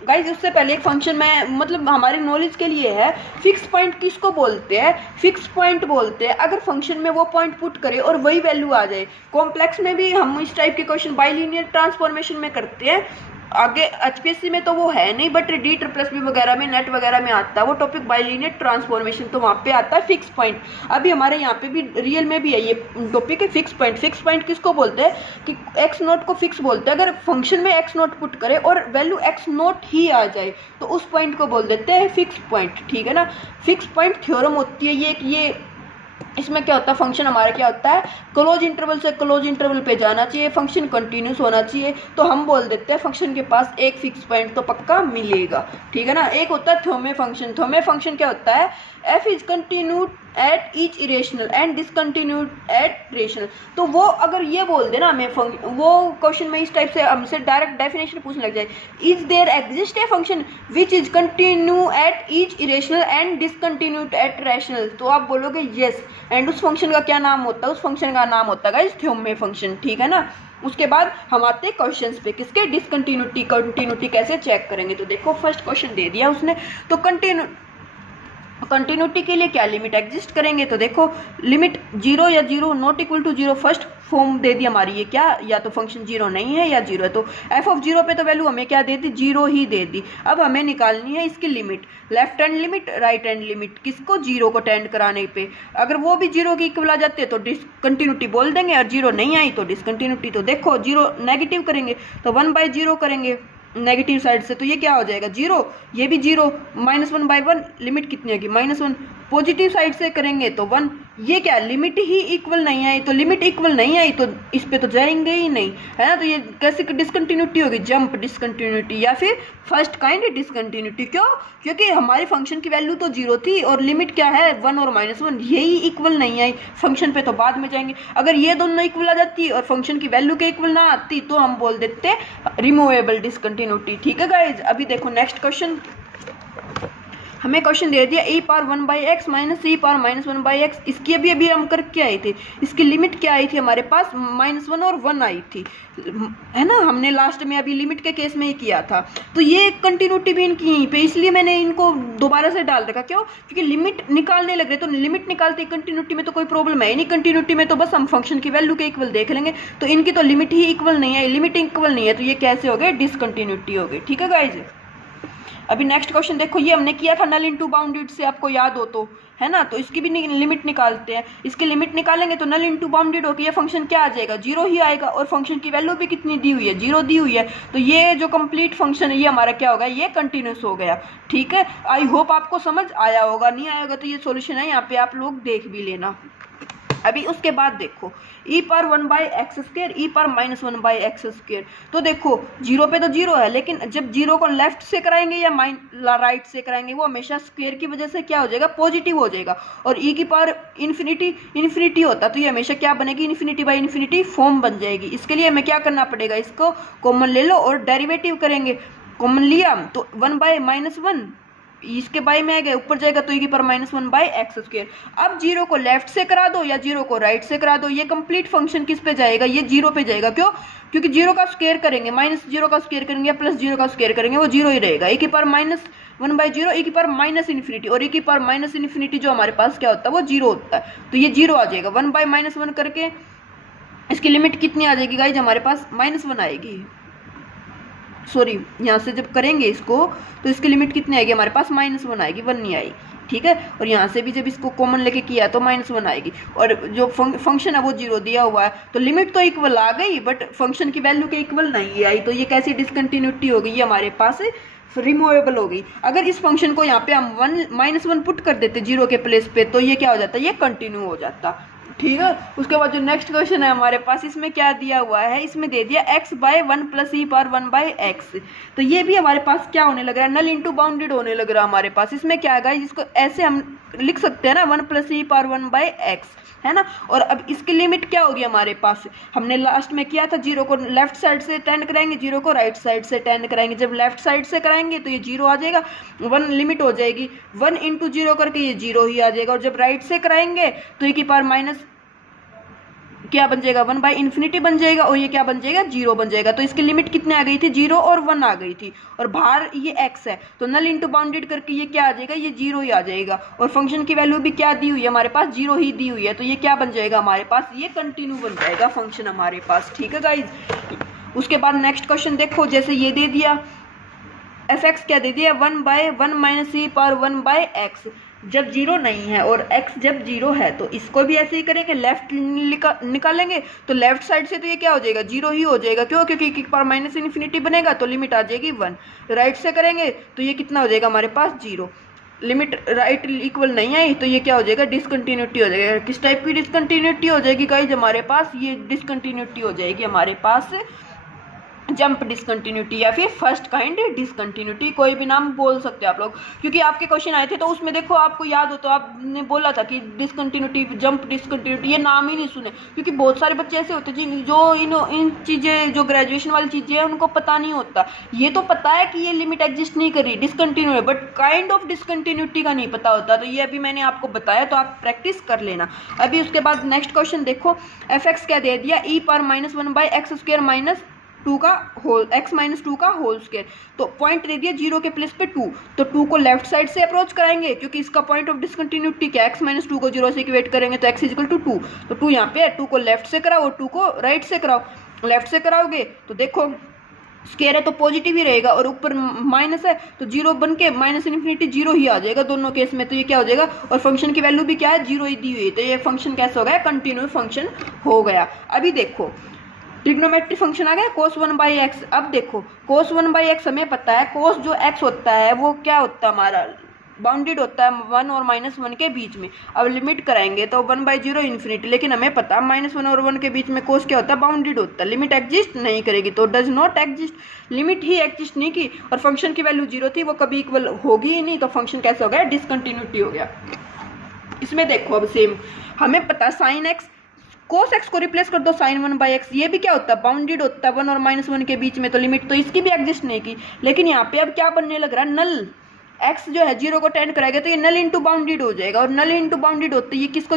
गाइज उससे पहले एक फंक्शन में मतलब हमारी नॉलेज के लिए है, फिक्स पॉइंट किसको बोलते हैं, फिक्स पॉइंट बोलते हैं अगर फंक्शन में वो पॉइंट पुट करे और वही वैल्यू आ जाए। कॉम्प्लेक्स में भी हम इस टाइप के क्वेश्चन बाइलिनियर ट्रांसफॉर्मेशन में करते हैं, आगे एचपीएससी में तो वो है नहीं, बट डी ट्रिपल बी वगैरह में नेट वगैरह में आता है वो टॉपिक बाइलिनियर ट्रांसफॉर्मेशन, तो वहाँ पे आता है फिक्स पॉइंट। अभी हमारे यहाँ पे भी रियल में भी है ये टॉपिक है फिक्स पॉइंट। फिक्स पॉइंट किसको बोलते हैं कि एक्स नोट को फिक्स बोलते हैं, अगर फंक्शन में एक्स नोट पुट करे और वैल्यू एक्स नोट ही आ जाए तो उस पॉइंट को बोल देते हैं फिक्स पॉइंट, ठीक है ना। फिक्स पॉइंट थ्योरम होती है ये कि ये इसमें क्या होता है, फंक्शन हमारा क्या होता है, क्लोज इंटरवल से क्लोज इंटरवल पे जाना चाहिए, फंक्शन कंटिन्यूस होना चाहिए, तो हम बोल देते हैं फंक्शन के पास एक फिक्स पॉइंट तो पक्का मिलेगा, ठीक है ना। एक होता है थ्योरम फंक्शन। थ्योरम फंक्शन क्या होता है, f is continued at each irrational and discontinued at rational. तो वो अगर ये बोल दे ना हमें वो क्वेश्चन में इस टाइप से हमसे डायरेक्ट डेफिनेशन पूछने लग जाए, is there exist a function which is continue at each irrational and discontinued at rational, तो आप बोलोगे यस, एंड उस फंक्शन का क्या नाम होता है, उस फंक्शन का नाम होता है गाइस थ्योरम फंक्शन, ठीक है ना। उसके बाद हम आते हैं क्वेश्चंस पे, किसके, डिसकंटिन्यूटी। कंटिन्यूटी कैसे चेक करेंगे, तो देखो फर्स्ट क्वेश्चन दे दिया उसने, तो कंटिन्यूटी के लिए क्या लिमिट एग्जिस्ट करेंगे, तो देखो लिमिट 0 या 0 not equal to 0 first form दे दी हमारी, ये क्या, या तो फंक्शन 0 नहीं है या 0 है, तो f ऑफ 0 पे तो वैल्यू हमें क्या दे दी, 0 ही दे दी। अब हमें निकालनी है इसकी limit, left hand limit right hand limit, किसको, 0 को टेंड कराने पे। अगर वो भी 0 की इक्वल आ जाते हैं तो डिसकंटिन्यूटी बोल देंगे, और 0 नहीं आई तो डिसकंटिन्यूटी। तो देखो 0 नेगेटिव करेंगे तो 1/0 करेंगे नेगेटिव साइड से, तो ये क्या हो जाएगा 0, ये भी 0, -1/1 लिमिट कितनी होगी -1, पॉजिटिव साइड से करेंगे तो 1, ये क्या लिमिट ही इक्वल नहीं आई, तो लिमिट इक्वल नहीं आई तो इस पे तो जाएंगे ही नहीं, है ना। तो ये कैसे डिसकंटिन्यूटी होगी, जंप डिसकंटिन्यूटी या फिर फर्स्ट काइंड डिसकंटिन्यूटी। क्यों, क्योंकि हमारी फंक्शन की वैल्यू तो 0 थी और लिमिट क्या है 1 और -1, यही इक्वल नहीं आई, फंक्शन पे तो बाद में जाएंगे। अगर ये दोनों इक्वल आ जाती और फंक्शन की वैल्यू के इक्वल ना आती तो हम बोल देते रिमूवेबल डिसकंटिन्यूटी, ठीक है गाइज। अभी देखो नेक्स्ट क्वेश्चन, हमें क्वेश्चन दे दिया e power 1/x minus e power -1/x, इसकी अभी हम करके आए थे, इसकी लिमिट क्या आई थी हमारे पास -1 और 1 आई थी, है ना, हमने लास्ट में अभी लिमिट के केस में ही किया था। तो ये कंटिन्यूटी भी इनकी यहीं पे, इसलिए मैंने इनको दोबारा से डाल रखा, क्यों, क्योंकि लिमिट निकालने लग रहे, तो लिमिट निकालते कंटिन्यूटी में तो कोई प्रॉब्लम है नहीं, कंटिन्यूटी में तो बस हम फंक्शन की वैल्यू के इक्वल देख लेंगे, तो इनकी तो लिमिट ही इक्वल नहीं है, लिमिट इक्वल नहीं है, तो ये कैसे हो गए, डिसकंटिन्यूटी हो गई, ठीक है गाइज। अभी नेक्स्ट क्वेश्चन देखो, ये हमने किया था नल इनटू बाउंडेड से, आपको याद हो तो, है ना, तो इसकी भी लिमिट निकालते हैं। इसकी लिमिट निकालेंगे तो नल इनटू बाउंडेड होकर ये फंक्शन क्या आ जाएगा, 0 ही आएगा, और फंक्शन की वैल्यू भी कितनी दी हुई है, 0 दी हुई है, तो ये जो कंप्लीट फंक्शन है ये हमारा क्या होगा, ये कंटिन्यूस हो गया, ठीक है। आई होप आपको समझ आया होगा, नहीं आया होगा तो ये सॉल्यूशन है, यहाँ पे आप लोग देख भी लेना। अभी उसके बाद देखो e पर 1/x², e पर -1/x², तो देखो 0 पे तो 0 है, लेकिन जब 0 को लेफ्ट से कराएंगे या राइट से कराएंगे वो हमेशा स्क्वायर की वजह से क्या हो जाएगा, पॉजिटिव हो जाएगा, और e की पावर इन्फिनिटी होता तो ये हमेशा क्या बनेगी, इन्फिनिटी फॉर्म बन जाएगी। इसके लिए हमें क्या करना पड़ेगा, इसको कॉमन ले लो और डेरिवेटिव करेंगे, कॉमन लिया तो 1/-1 इसके बाई में आएगा, ऊपर जाएगा तो e की पावर -1/x²। अब 0 को लेफ्ट से करा दो या 0 को राइट से करा दो, ये कंप्लीट फंक्शन किस पे जाएगा, ये 0 पे जाएगा। क्यों, क्योंकि 0 का स्क्वायर करेंगे, -0 का स्क्वायर करेंगे या +0 का स्क्वायर करेंगे वो 0 ही रहेगा, e की पावर -1/0, e की पावर -इन्फिनिटी, और e की पावर -इन्फिनिटी जो हमारे पास क्या होता है वो 0 होता है, तो ये 0 आ जाएगा। 1/-1 करके इसकी लिमिट कितनी आ जाएगी गाइज, हमारे पास -1 आएगी, सॉरी यहाँ से जब करेंगे इसको तो इसकी लिमिट कितनी आएगी हमारे पास, -1 आएगी, 1 नहीं आएगी, ठीक है। और यहाँ से भी जब इसको कॉमन लेके किया तो -1 आएगी, और जो फंक्शन है वो 0 दिया हुआ है, तो लिमिट तो इक्वल आ गई बट फंक्शन की वैल्यू के इक्वल नहीं आई, तो ये कैसी डिसकंटिन्यूटी हो गई, ये हमारे पास रिमूवेबल हो गई। अगर इस फंक्शन को यहाँ पे हम -1 पुट कर देते 0 के प्लेस पे तो ये क्या हो जाता, ये कंटिन्यू हो जाता, ठीक है। उसके बाद जो नेक्स्ट क्वेश्चन है हमारे पास, इसमें क्या दिया हुआ है, इसमें दे दिया x/1 + e पावर 1/x, तो ये भी हमारे पास क्या होने लग रहा है, नल इनटू बाउंडेड होने लग रहा है हमारे पास। इसमें क्या है, इसको ऐसे हम लिख सकते हैं ना, 1 + e पावर 1/x, है ना। और अब इसकी लिमिट क्या होगी हमारे पास, हमने लास्ट में किया था 0 को लेफ्ट साइड से टेंड कराएंगे, 0 को राइट साइड से टेंड कराएंगे, जब लेफ्ट साइड से कराएंगे तो ये 0 आ जाएगा, 1 लिमिट हो जाएगी, 1 × 0 करके ये 0 ही आ जाएगा, और जब राइट से कराएंगे तो e की पावर क्या बन जाएगा 1/∞ बन जाएगा और ये क्या बन जाएगा 0 बन जाएगा। तो इसकी लिमिट कितने आ गई थी 0 और 1 आ गई थी और बाहर ये x है तो नल इंटू बाउंडेड करके ये क्या आ जाएगा ये 0 ही आ जाएगा और फंक्शन की वैल्यू भी क्या दी हुई है हमारे पास 0 ही दी हुई है। तो ये क्या बन जाएगा हमारे पास ये कंटिन्यू बन जाएगा फंक्शन हमारे पास। ठीक है गाइज। उसके बाद नेक्स्ट क्वेश्चन देखो, जैसे ये दे दिया f(x) क्या दे दिया 1/1 - e⁻1/x जब 0 नहीं है और x जब 0 है तो इसको भी ऐसे ही करेंगे, लेफ्ट निकालेंगे तो लेफ्ट साइड से तो ये क्या हो जाएगा 0 ही हो जाएगा। क्यों? क्योंकि e⁻∞ बनेगा तो लिमिट आ जाएगी 1। राइट से करेंगे तो ये कितना हो जाएगा हमारे पास 0। लिमिट राइट इक्वल नहीं आई तो ये क्या हो जाएगा डिसकंटिन्यूटी हो जाएगा। किस टाइप की डिसकंटिन्यूटी हो जाएगी गाइज हमारे पास ये डिसकंटिन्यूटी हो जाएगी हमारे पास जंप डिसकंटिन्यूटी या फिर फर्स्ट काइंड डिसकंटिन्यूटी, कोई भी नाम बोल सकते हैं आप लोग। क्योंकि आपके क्वेश्चन आए थे तो उसमें देखो आपको याद हो तो आपने बोला था कि डिसकंटिन्यूटी जंप डिसकंटिन्यूटी ये नाम ही नहीं सुने। क्योंकि बहुत सारे बच्चे ऐसे होते हैं जो इन चीज़ें जो ग्रेजुएशन वाली चीज़ें हैं उनको पता नहीं होता। ये तो पता है कि ये लिमिट एग्जिस्ट नहीं कर रही डिसकंटिन्यू है बट काइंड ऑफ डिसकंटिन्यूटी का नहीं पता होता। तो ये अभी मैंने आपको बताया तो आप प्रैक्टिस कर लेना। अभी उसके बाद नेक्स्ट क्वेश्चन देखो f(x) क्या दे दिया e⁻1/x² - 2 का होल x-2 का होल स्क्वायर। तो पॉइंट दे दिया 0 के प्लेस पे 2 तो 2 को लेफ्ट साइड से अप्रोच कराएंगे क्योंकि इसका पॉइंट ऑफ डिसकंटिन्यूटी क्या x-2 को 0 से इक्वेट करेंगे तो x = 2 तो 2 यहाँ पे है 2 को लेफ्ट से कराओ 2 को राइट से कराओ। लेफ्ट से कराओगे तो देखो स्क्वायर है तो पॉजिटिव ही रहेगा और ऊपर माइनस है तो 0 बन के -∞ 0 ही आ जाएगा दोनों केस में। तो ये क्या हो जाएगा और फंक्शन की वैल्यू भी क्या है 0 ही दी हुई है तो ये फंक्शन कैसा हो गया कंटिन्यू फंक्शन हो गया। अभी देखो ट्रिग्नोमेट्रिक फंक्शन आ गया cos 1/x। अब देखो cos 1/x हमें पता है cos जो x होता है वो क्या होता है हमारा बाउंडेड होता है 1 और -1 के बीच में। अब लिमिट कराएंगे तो 1/0 लेकिन हमें पता है -1 और 1 के बीच में cos क्या होता है बाउंडेड होता है। लिमिट एग्जिस्ट नहीं करेगी तो does not exist, limit he exist नहीं की और फंक्शन की वैल्यू 0 थी वो कभी इक्वल होगी ही नहीं तो फंक्शन कैसे हो गया डिसकंटिन्यूटी हो गया। इसमें देखो अब सेम हमें पता है sin x cos x को रिप्लेस कर दो sin 1/x ये भी क्या होता है बाउंडेड होता है 1 और -1 के बीच में तो लिमिट तो इसकी भी एग्जिस्ट नहीं की। लेकिन यहाँ पे अब क्या बनने लग रहा है नल x जो है 0 को टेंड कराएगा तो ये नल इंटू बाउंडेड हो जाएगा और नल इंटू बाउंडेड होते ये किसको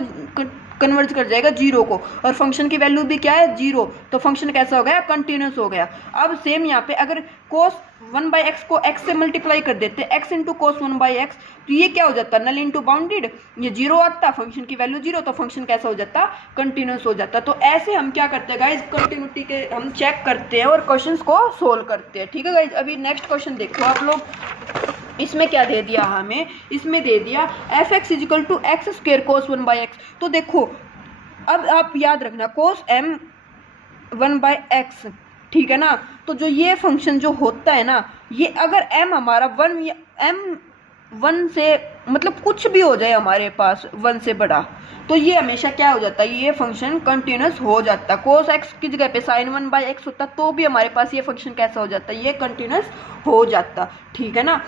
कन्वर्ज कर जाएगा 0 को और फंक्शन की वैल्यू भी क्या है 0 तो फंक्शन कैसा हो गया कंटिन्यूस हो गया। अब सेम यहाँ पे अगर cos 1/x को x से मल्टीप्लाई कर देते x इंटू cos 1/x तो ये क्या हो जाता नल इंटू बाउंडेड ये 0 आता फंक्शन की वैल्यू 0 तो फंक्शन कैसा हो जाता कंटिन्यूस हो जाता। तो ऐसे हम क्या करते हैं गाइज कंटिन्यूटी के हम चेक करते हैं और क्वेश्चंस को सोल्व करते हैं। ठीक है गाइज। अभी नेक्स्ट क्वेश्चन देखो आप लोग इसमें क्या दे दिया हमें इसमें दे दिया f(x) = x² cos 1/x। तो देखो अब आप याद रखना cos m 1/x ठीक है ना। तो जो ये फंक्शन जो होता है ना ये अगर m हमारा 1 या m 1 से मतलब कुछ भी हो जाए हमारे पास 1 से बड़ा तो ये हमेशा क्या हो जाता है ये फंक्शन कंटिन्यूस हो जाता है। cos x की जगह पे sin 1/x होता तो भी हमारे पास ये फंक्शन कैसा हो जाता ये कंटिन्यूस हो जाता। ठीक है ना।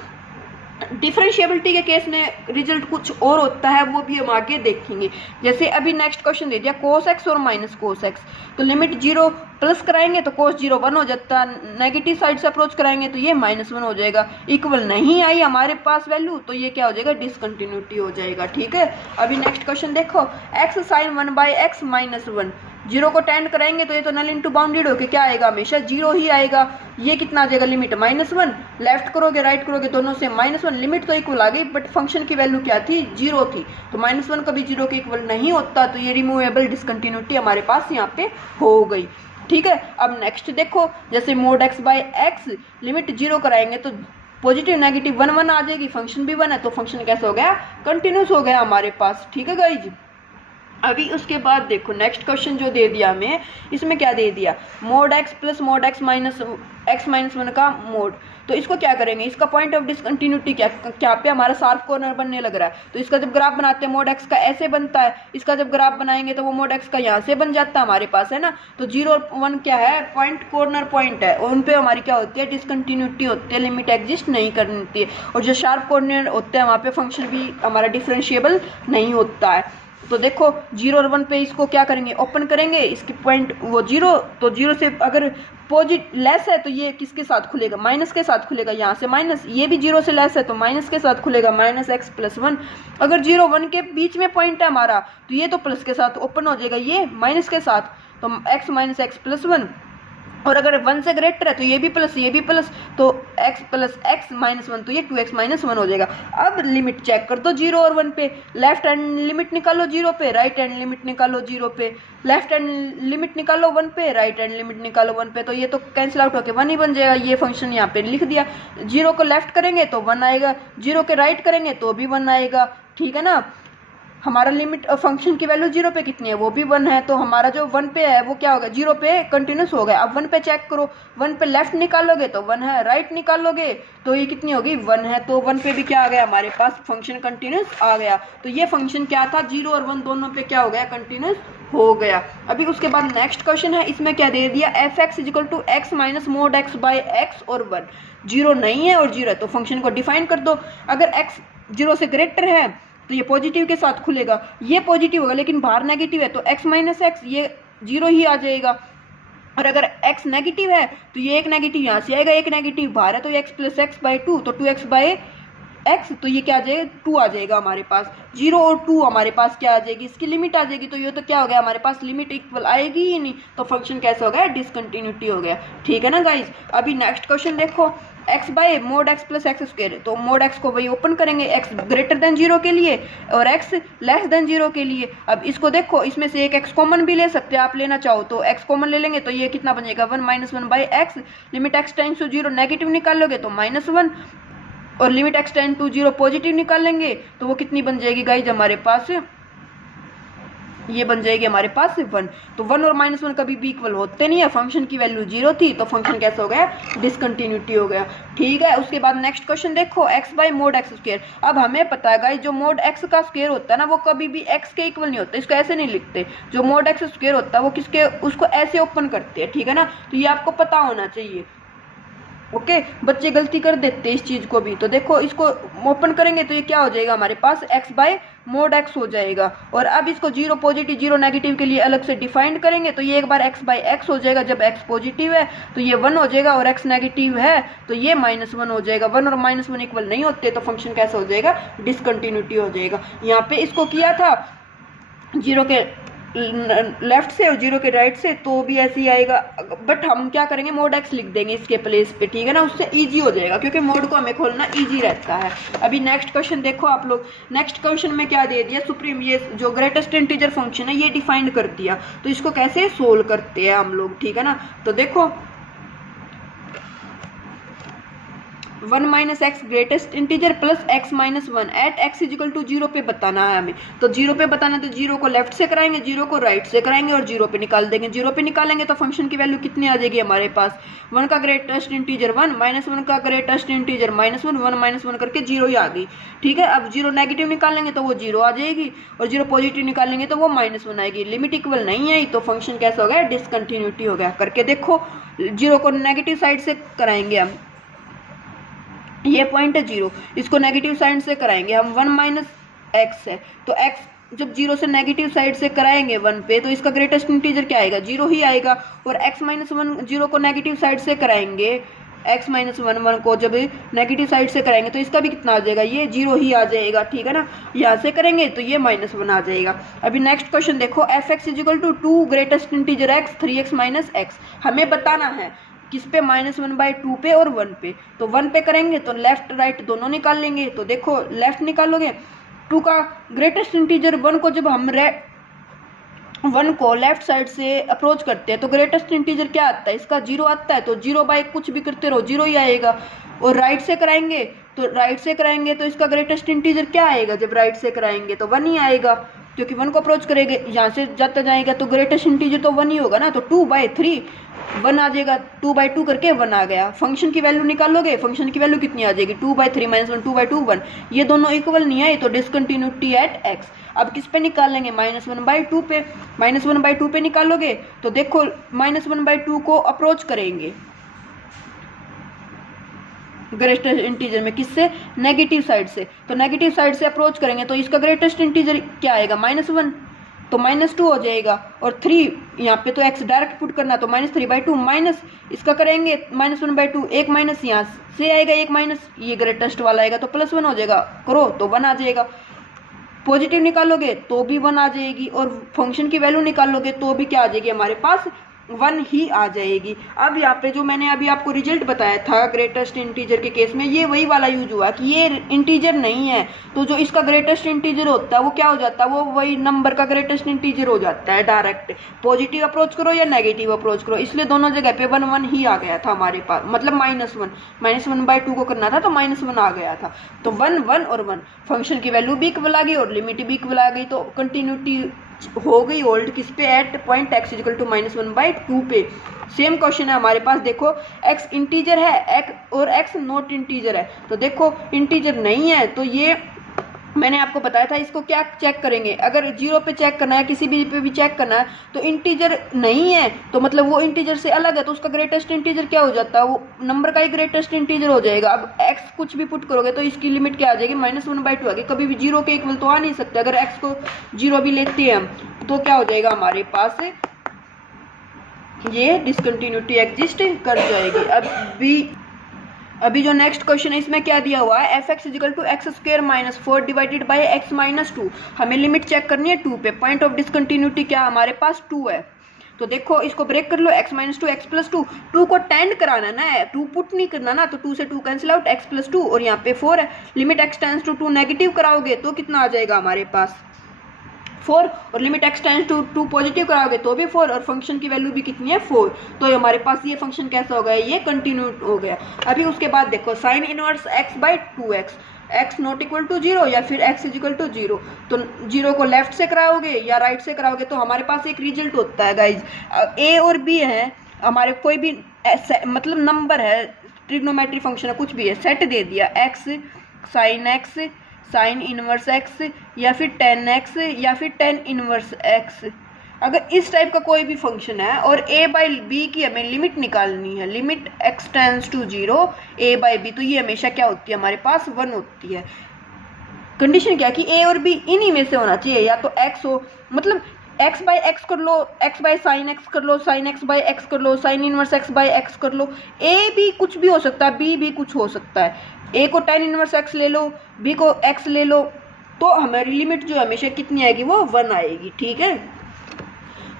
डिफरेंशिएबिलिटी के केस में रिजल्ट कुछ और होता है वो भी हम आगे देखेंगे। जैसे अभी नेक्स्ट क्वेश्चन दे दिया cos x और -cos x तो लिमिट 0 प्लस कराएंगे तो cos 0 1 हो जाता नेगेटिव साइड से अप्रोच कराएंगे तो ये -1 हो जाएगा। इक्वल नहीं आई हमारे पास वैल्यू तो ये क्या हो जाएगा डिसकंटिन्यूटी हो जाएगा। ठीक है। अभी नेक्स्ट क्वेश्चन देखो x sin 1/x -1 0 को टेंड कराएंगे तो ये तो नल इंटू बाउंडेड होके क्या आएगा हमेशा 0 ही आएगा। ये कितना आ जाएगा लिमिट -1 लेफ्ट करोगे राइट करोगे दोनों से -1 लिमिट तो इक्वल आ गई बट फंक्शन की वैल्यू क्या थी 0 थी तो -1 कभी 0 के इक्वल नहीं होता तो ये रिमूवेबल डिसकंटिन्यूटी हमारे पास यहाँ पे हो गई। ठीक है। अब नेक्स्ट देखो जैसे mod x/x लिमिट 0 कराएंगे तो पॉजिटिव नेगेटिव 1 1 आ जाएगी फंक्शन भी 1 है तो फंक्शन कैसा हो गया कंटिन्यूस हो गया हमारे पास। ठीक है गाइज। अभी उसके बाद देखो नेक्स्ट क्वेश्चन जो दे दिया हमें इसमें क्या दे दिया mod x + mod x - 1 का मोड। तो इसको क्या करेंगे इसका पॉइंट ऑफ डिसकंटिन्यूटी क्या पे हमारा शार्प कॉर्नर बनने लग रहा है तो इसका जब ग्राफ बनाते हैं mod x का ऐसे बनता है इसका जब ग्राफ बनाएंगे तो वो mod x का यहाँ से बन जाता है हमारे पास है ना। तो 0 और 1 क्या है पॉइंट कॉर्नर पॉइंट है और उन पे हमारी क्या होती है डिसकंटिन्यूटी होती है लिमिट एग्जिस्ट नहीं करती है और जो शार्प कॉर्नर होते हैं वहाँ पे फंक्शन भी हमारा डिफरेंशिएबल नहीं होता है। तो देखो 0 और 1 पे इसको क्या करेंगे, ओपन करेंगे, इसकी पॉइंट वो 0, तो 0 से अगर लेस है तो ये किसके साथ खुलेगा, माइनस के साथ खुलेगा, यहाँ से माइनस, ये भी 0 से लेस है तो माइनस के साथ खुलेगा, माइनस एक्स प्लस 1। अगर 0 1 के बीच में पॉइंट है हमारा तो ये तो प्लस के साथ ओपन हो जाएगा, ये माइनस के साथ, तो एक्स माइनस एक्स प्लस 1। और अगर 1 से ग्रेटर है तो ये भी प्लस, तो x प्लस एक्स माइनस 1, तो ये 2x माइनस 1 हो जाएगा। अब लिमिट चेक कर दो 0 और 1 पे, लेफ्ट हैंड लिमिट निकालो 0 पे, राइट हैंड लिमिट निकालो 0 पे, लेफ्ट हैंड लिमिट निकालो 1 पे, राइट हैंड लिमिट निकालो 1 पे, तो ये तो कैंसिल आउट होकर 1 ही बन जाएगा। ये फंक्शन यहाँ पे लिख दिया, 0 को लेफ्ट करेंगे तो 1 आएगा, 0 के राइट करेंगे तो भी 1 आएगा, ठीक है ना। हमारा लिमिट फंक्शन की वैल्यू 0 पे कितनी है, वो भी 1 है, तो हमारा जो 1 पे है वो क्या होगा, 0 पे कंटिन्यूस हो गया। अब 1 पे चेक करो, 1 पे लेफ्ट निकालोगे तो 1 है, राइट निकालोगे तो ये कितनी होगी, 1 है, तो 1 पे भी क्या आ गया हमारे पास, फंक्शन कंटिन्यूस आ गया। तो ये फंक्शन क्या था, 0 और 1 दोनों पे क्या हो गया, कंटिन्यूस हो गया। अभी उसके बाद नेक्स्ट क्वेश्चन है, इसमें क्या दे दिया, f x is equal to x minus mod x by x और 1, 0 नहीं है और 0 है, तो फंक्शन को डिफाइन कर दो। अगर एक्स 0 से ग्रेटर है तो ये पॉजिटिव के साथ खुलेगा, ये पॉजिटिव होगा, लेकिन बाहर नेगेटिव है तो x माइनस एक्स ये 0 ही आ जाएगा। और अगर x नेगेटिव है तो ये एक नेगेटिव यहाँ से आएगा, एक नेगेटिव बाहर है तो x प्लस एक्स बाई 2, तो 2x बाई एक्स, तो ये क्या आ जाएगा, 2 आ जाएगा हमारे पास। 0 और 2 हमारे पास क्या आ जाएगी, इसकी लिमिट आ जाएगी, तो ये तो क्या हो गया हमारे पास, लिमिट इक्वल आएगी ही नहीं, तो फंक्शन कैसा हो गया, डिसकंटिन्यूटी हो गया, ठीक है ना गाइज। अभी नेक्स्ट क्वेश्चन देखो, x by mode x plus x square, तो मोड एक्स को वही ओपन करेंगे x ग्रेटर देन 0 के लिए और x लेस देन 0 के लिए। अब इसको देखो, इसमें से एक x कॉमन भी ले सकते हैं आप, लेना चाहो तो x कॉमन ले लेंगे तो ये कितना बन जाएगा, 1 minus 1 by x, limit x tends to 0 negative निकालोगे तो -1, और limit x tend to 0 positive निकाल लेंगे तो वो कितनी बन जाएगी गाइज हमारे पास, ये बन जाएगी हमारे पास 1। तो 1 और -1 कभी भी इक्वल होते नहीं है, फंक्शन की वैल्यू 0 थी तो फंक्शन कैसा हो गया, डिसकंटिन्यूटी हो गया, ठीक है। उसके बाद नेक्स्ट क्वेश्चन देखो, x by mode x square. अब हमें पता है गाइस, जो मोड x का स्क्वायर होता है ना वो कभी भी x के इक्वल नहीं होता, इसको ऐसे नहीं लिखते, जो मोड x स्क्वायर होता है वो किसके, उसको ऐसे ओपन करते हैं, ठीक है ना, तो ये आपको पता होना चाहिए। ओके, बच्चे गलती कर देते हैं इस चीज को भी, तो देखो इसको ओपन करेंगे तो ये क्या हो जाएगा हमारे पास, x बाय मोड x हो जाएगा। और अब इसको 0 पॉजिटिव 0 नेगेटिव के लिए अलग से डिफाइंड करेंगे तो ये एक बार x बाय x हो जाएगा, जब x पॉजिटिव है तो ये 1 हो जाएगा, और x नेगेटिव है तो ये -1 हो जाएगा। 1 और -1 इक्वल नहीं होते तो फंक्शन कैसा हो जाएगा, डिसकंटिन्यूटी हो जाएगा। यहाँ पे इसको किया था 0 के लेफ्ट से और 0 के राइट से, तो भी ऐसे ही आएगा, बट हम क्या करेंगे, मोड x लिख देंगे इसके प्लेस पे, ठीक है ना, उससे इजी हो जाएगा क्योंकि मोड को हमें खोलना इजी रहता है। अभी नेक्स्ट क्वेश्चन देखो आप लोग, नेक्स्ट क्वेश्चन में क्या दे दिया, सुप्रीम, ये जो ग्रेटेस्ट इंटीजर फंक्शन है ये डिफाइंड कर दिया, तो इसको कैसे सोल्व करते हैं हम लोग, ठीक है ना। तो देखो 1 minus x greatest integer plus x minus 1 at x is equal to 0 पे बताना है हमें। तो 0 पे बताना, तो 0 को लेफ्ट से कराएंगे, 0 को राइट से कराएंगे और 0 पे निकाल देंगे। 0 पे निकालेंगे तो फंक्शन की वैल्यू कितनी आ जाएगी हमारे पास, 1 का ग्रेटेस्ट इंटीजर 1, -1 का ग्रेटेस्ट इंटीजर -1, 1 -1 करके 0 ही आ गई, ठीक है। अब 0 नेगेटिव निकालेंगे तो वो 0 आ जाएगी, और 0 पॉजिटिव निकालेंगे तो वो -1 आएगी। लिमिट इक्वल नहीं आई तो फंक्शन कैसा हो गया, डिसकंटिन्यूटी हो गया। करके देखो, 0 को नेगेटिव साइड से कराएंगे हम, ये पॉइंट है 0, इसको नेगेटिव साइड से कराएंगे हम, 1 माइनस एक्स है तो x जब 0 से नेगेटिव साइड से कराएंगे 1 पे तो इसका ग्रेटेस्ट इंटीजर क्या आएगा, 0 ही आएगा। और x माइनस 1 0 को नेगेटिव साइड से कराएंगे, x माइनस 1 को जब नेगेटिव साइड से कराएंगे तो इसका भी कितना आ जाएगा, ये 0 ही आ जाएगा, ठीक है ना। यहाँ से करेंगे तो ये -1 आ जाएगा। अभी नेक्स्ट क्वेश्चन देखो, f x is equal to 2 greatest integer x 3x minus x, हमें बताना है किस पे, -1/2 पे और 1 पे। तो 1 पे करेंगे तो लेफ्ट राइट दोनों निकाल लेंगे, तो देखो लेफ्ट निकालोगे, 2 का ग्रेटेस्ट इंटीजर 1 को जब हम 1 को लेफ्ट साइड से अप्रोच करते हैं तो ग्रेटेस्ट इंटीजर क्या आता है, इसका 0 आता है, तो 0 बाय कुछ भी करते रहो 0 ही आएगा। और राइट से कराएंगे तो इसका ग्रेटेस्ट इंटीजर क्या आएगा, जब राइट से कराएंगे तो 1 ही आएगा, क्योंकि 1 को अप्रोच करेंगे, यहाँ से जाता जाएगा तो ग्रेटेस्ट इंटीजर तो 1 ही होगा ना, तो 2/3 1 आ जाएगा, 2/2 करके 1 आ गया। फंक्शन की वैल्यू निकालोगे, फंक्शन की वैल्यू कितनी आ जाएगी, 2/3 -1 2/2 1, ये दोनों इक्वल नहीं है तो डिसकंटिन्यूटी एट x। अब किस पे निकालेंगे, -1/2 पे, -1/2 पे निकालोगे तो देखो -1/2 को अप्रोच करेंगे, ग्रेटेस्ट इंटीजर में, किससे, नेगेटिव साइड से। तो नेगेटिव साइड से अप्रोच करेंगे तो इसका ग्रेटेस्ट इंटीजर क्या आएगा, -1, तो -2 हो जाएगा। और 3 यहाँ पे तो x डायरेक्ट पुट करना, तो -3/2 माइनस इसका करेंगे -1/2, एक माइनस यहाँ से आएगा, एक माइनस ये ग्रेटेस्ट वाला आएगा तो +1 हो जाएगा, करो तो 1 आ जाएगा। पॉजिटिव निकालोगे तो भी 1 आ जाएगी, और फंक्शन की वैल्यू निकालोगे तो भी क्या आ जाएगी हमारे पास, 1 ही आ जाएगी। अब यहाँ पे जो मैंने अभी आपको रिजल्ट बताया था ग्रेटेस्ट इंटीजर के केस में, ये वही वाला यूज हुआ कि ये इंटीजर नहीं है, तो जो इसका ग्रेटेस्ट इंटीजर होता है वो क्या हो जाता है, वो वही नंबर का ग्रेटेस्ट इंटीजर हो जाता है। डायरेक्ट पॉजिटिव अप्रोच करो या नेगेटिव अप्रोच करो, इसलिए दोनों जगह पे 1 ही आ गया था हमारे पास, मतलब -1/2 को करना था तो -1 आ गया था। तो 1 1 और 1, फंक्शन की वैल्यू भी इक्वल आ गई और लिमिट भी इक्वल आ गई, तो कंटिन्यूटी हो गई होल्ड किस पे, एट पॉइंट x = -1/2 पे। सेम क्वेश्चन है हमारे पास, देखो x इंटीजर है x और x नॉट इंटीजर है। तो देखो इंटीजर नहीं है तो ये मैंने आपको बताया था, इसको क्या चेक करेंगे, अगर 0 पे चेक करना है, किसी भी पे भी चेक करना है, तो इंटीजर नहीं है तो मतलब वो इंटीजर से अलग है, तो उसका ग्रेटेस्ट इंटीजर क्या हो जाता है, वो नंबर का ही ग्रेटेस्ट इंटीजर हो जाएगा। अब x कुछ भी पुट करोगे तो इसकी लिमिट क्या आ जाएगी, -1/2 आ गई, कभी भी 0 के इक्वल तो आ नहीं सकते। अगर x को 0 भी लेते हैं हम तो क्या हो जाएगा हमारे पास, ये डिसकंटिन्यूटी एग्जिस्ट कर जाएगी। अभी जो नेक्स्ट क्वेश्चन है इसमें क्या दिया हुआ है, f(x) = x² - 4 divided by x - 2। हमें लिमिट चेक करनी है 2 पे, पॉइंट ऑफ डिसकंटिन्यूटी क्या हमारे पास 2 है। तो देखो इसको ब्रेक कर लो, x - 2 x + 2, 2 को टेंड कराना ना है, 2 पुट नहीं करना ना, तो 2 से 2 कैंसिल आउट, x + 2 और यहाँ पे 4 है। Limit x tends to 2 negative कराओगे तो कितना आ जाएगा हमारे पास, 4, और limit x tends to 2 positive कराओगे तो भी 4, और फंक्शन की वैल्यू भी कितनी है, 4। तो हमारे पास ये फंक्शन कैसा हो गया, ये कंटिन्यू हो गया। अभी उसके बाद देखो sine inverse x/2x, x not equal to 0 या फिर x = 0, तो 0 को लेफ्ट से कराओगे या राइट से कराओगे तो हमारे पास एक रिजल्ट होता है गाइज। a और b है हमारे, कोई भी मतलब नंबर है, ट्रिग्नोमेट्री फंक्शन है, कुछ भी है, सेट दे दिया x sin x sine inverse x या फिर tan x या फिर tan इनवर्स x। अगर इस टाइप का कोई भी फंक्शन है और a/b की हमें लिमिट निकालनी है, limit x tends to 0 a/b, तो ये हमेशा क्या होती है हमारे पास, 1 होती है। कंडीशन क्या कि a और b इन्हीं में से होना चाहिए, या तो x हो, मतलब x/x कर लो, x/sin x कर लो, sin x/x कर लो, sin इनवर्स x/x कर लो, a भी कुछ भी हो सकता है, b भी कुछ हो सकता है। a को tan इनवर्स x ले लो, b को x ले लो, तो हमारी लिमिट जो हमेशा कितनी आएगी, वो 1 आएगी। ठीक है,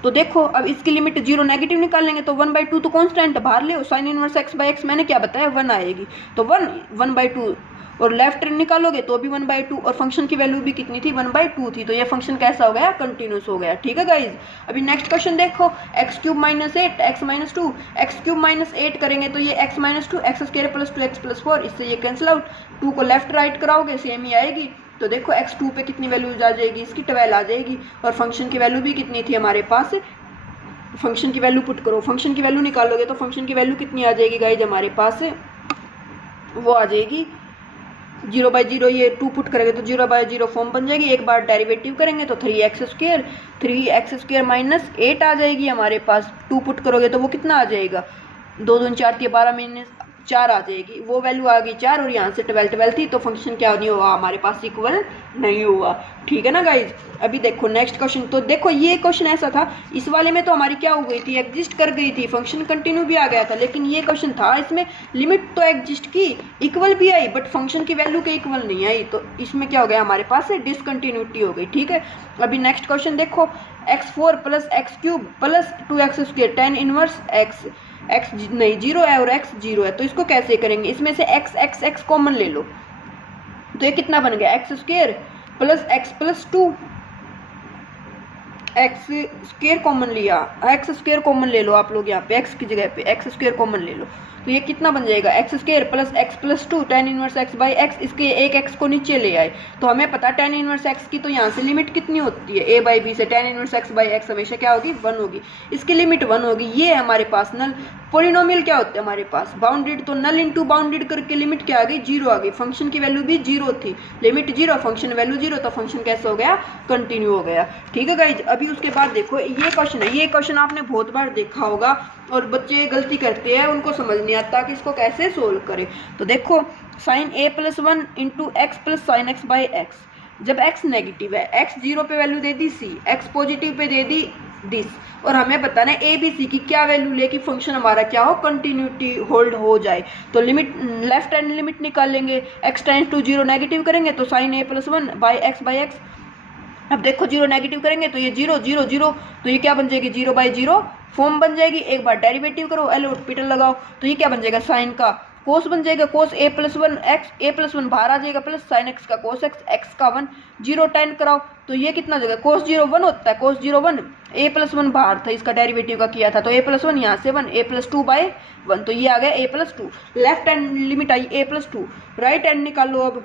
तो देखो अब इसकी लिमिट 0 नेगेटिव निकालेंगे तो 1/2 तो कांस्टेंट बाहर ले, sin इनवर्स x/x मैंने क्या बताया, 1 आएगी, तो 1/2, और लेफ्ट निकालोगे तो भी 1/2, और फंक्शन की वैल्यू भी कितनी थी, 1/2 थी, तो ये फंक्शन कैसा हो गया, कंटिन्यूस हो गया। ठीक है गाइज, अभी नेक्स्ट क्वेश्चन देखो, x³ - 8 x - 2, x³ - 8 करेंगे तो ये x - 2 x² + 2x + 4, इससे ये कैंसिल आउट, 2 को लेफ्ट राइट कराओगे सेम ही आएगी। तो देखो x2 पे कितनी वैल्यू आ जाएगी, इसकी 12 आ जाएगी, और फंक्शन की वैल्यू भी कितनी थी हमारे पास, फंक्शन की वैल्यू पुट करो, फंक्शन की वैल्यू निकालोगे तो फंक्शन की वैल्यू कितनी आ जाएगी गाइज हमारे पास, वो आ जाएगी 0/0, ये 2 पुट करेंगे तो 0/0 फॉर्म बन जाएगी। एक बार डेरिवेटिव करेंगे तो 3x² - 8 आ जाएगी हमारे पास, 2 पुट करोगे तो वो कितना आ जाएगा, 2 दूनी 4 के 12 - 4 आ जाएगी, वो वैल्यू आ गई 4, और यहाँ से 12 थी, तो फंक्शन क्या नहीं हुआ हमारे पास, इक्वल नहीं हुआ। ठीक है ना गाइज, अभी देखो नेक्स्ट क्वेश्चन, तो देखो ये क्वेश्चन ऐसा था, इस वाले में तो हमारी क्या हो गई थी, एग्जिस्ट कर गई थी, फंक्शन कंटिन्यू भी आ गया था, लेकिन ये क्वेश्चन था इसमें लिमिट तो एग्जिस्ट की, इक्वल भी आई, बट फंक्शन की वैल्यू के इक्वल नहीं आई, तो इसमें क्या हो गया हमारे पास, डिसकंटिन्यूटी हो गई। ठीक है, अभी नेक्स्ट क्वेश्चन देखो, x4 + x³ + 2x² tan inverse x, x नहीं 0 है और x 0 है, तो इसको कैसे करेंगे, इसमें से x कॉमन ले लो, तो ये कितना बन गया, x² + x + 2, x² कॉमन लिया, x² कॉमन ले लो आप लोग, यहाँ पे x की जगह पे x² कॉमन ले लो, तो ये कितना बन जाएगा, x² + x + 2 tan inverse x/x, इसके एक x को नीचे ले आए, तो हमें पता tan इनवर्स x की तो यहाँ से लिमिट कितनी होती है, a/b से tan इनवर्स x/x हमेशा क्या होगी, 1 होगी, इसकी लिमिट 1 होगी, ये हमारे पास नल, पोलिनोमियल क्या होते हैं हमारे पास, बाउंडेड, तो नल इंटू बाउंडेड करके लिमिट क्या आ गई, जीरो आ गई, फंक्शन की वैल्यू भी जीरो थी, limit zero, function value zero, तो फंक्शन कैसे हो गया, कंटिन्यू हो गया। ठीक है गाइज, अभी उसके बाद देखो ये क्वेश्चन है, ये क्वेश्चन आपने बहुत बार देखा होगा और बच्चे गलती करते हैं, उनको समझ नहीं आता कि इसको कैसे सोल्व करें। तो देखो sine A plus one into x plus sine x by x, जब x नेगेटिव है, x जीरो पे वैल्यू दे दी c, x पॉजिटिव पे दे दी दिस, और हमें बताना है ए बी सी की क्या वैल्यू लेके फंक्शन हमारा क्या हो, कंटिन्यूटी होल्ड हो जाए। तो लिमिट लेफ्ट हैंड लिमिट निकाल लेंगे, x tends to zero negative करेंगे तो sine A plus one by x. अब देखो जीरो नेगेटिव करेंगे तो ये जीरो जीरो जीरो, तो ये क्या बन जाएगी, जीरो बाई जीरो फॉर्म बन जाएगी। एक बार डेरिवेटिव करो, एल हॉस्पिटल लगाओ, तो ये क्या बन जाएगा, साइन का कोस बन जाएगा, कोस ए प्लस वन एक्स, ए प्लस वन बाहर आ जाएगा, प्लस साइन एक्स का कोस एक्स, एक्स का वन, जीरो टेन कराओ तो ये कितना हो जाएगा, कोस जीरो वन होता है, cos zero one, A plus one बाहर था, इसका डेरिवेटिव का किया था, तो ए प्लस वन यहाँ से one, A plus two by one, तो ये आ गया A plus two. Left hand limit I A plus two, right hand निकाल लो। अब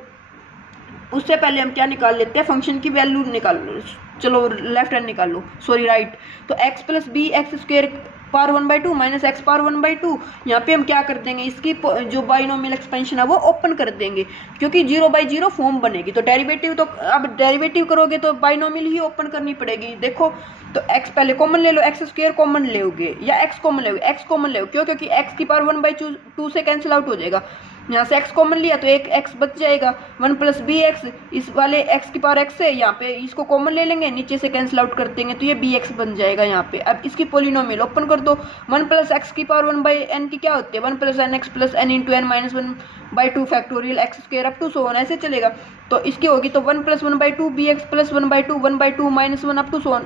उससे पहले हम क्या निकाल लेते हैं, फंक्शन की वैल्यू निकाल लो, चलो लेफ्ट हैंड निकाल लो, सॉरी राइट। तो x plus b x square power one by two minus x power one by two, यहाँ पे हम क्या कर देंगे, इसकी जो बाइनोमियल एक्सपेंशन है वो ओपन कर देंगे, क्योंकि जीरो बाई जीरो फॉर्म बनेगी, तो डेरिवेटिव, तो अब डेरिवेटिव करोगे तो बाइनोमियल ही ओपन करनी पड़ेगी। देखो तो x पहले कॉमन ले लो, एक्स स्क्वायर कॉमन लोगे या x कॉमन लोगे, x कॉमन लो, क्यों, क्योंकि x की पावर वन बाई टू से कैंसिल आउट हो जाएगा, यहाँ से x कॉमन लिया तो एक x बच जाएगा, वन प्लस बी एक्स, इस वाले x की पावर x से यहाँ पे इसको कॉमन ले लेंगे, नीचे से कैंसिल आउट कर देंगे तो ये bx बन जाएगा यहाँ पे। अब इसकी पोलिनोमियल ओपन कर दो, वन प्लस एक्स की पावर वन बाई एन की क्या होती है, one plus n x plus n into n minus one by two factorial x square up to so on, ऐसे चलेगा। तो इसकी होगी तो one plus one by two b x plus one by two minus one up to so on,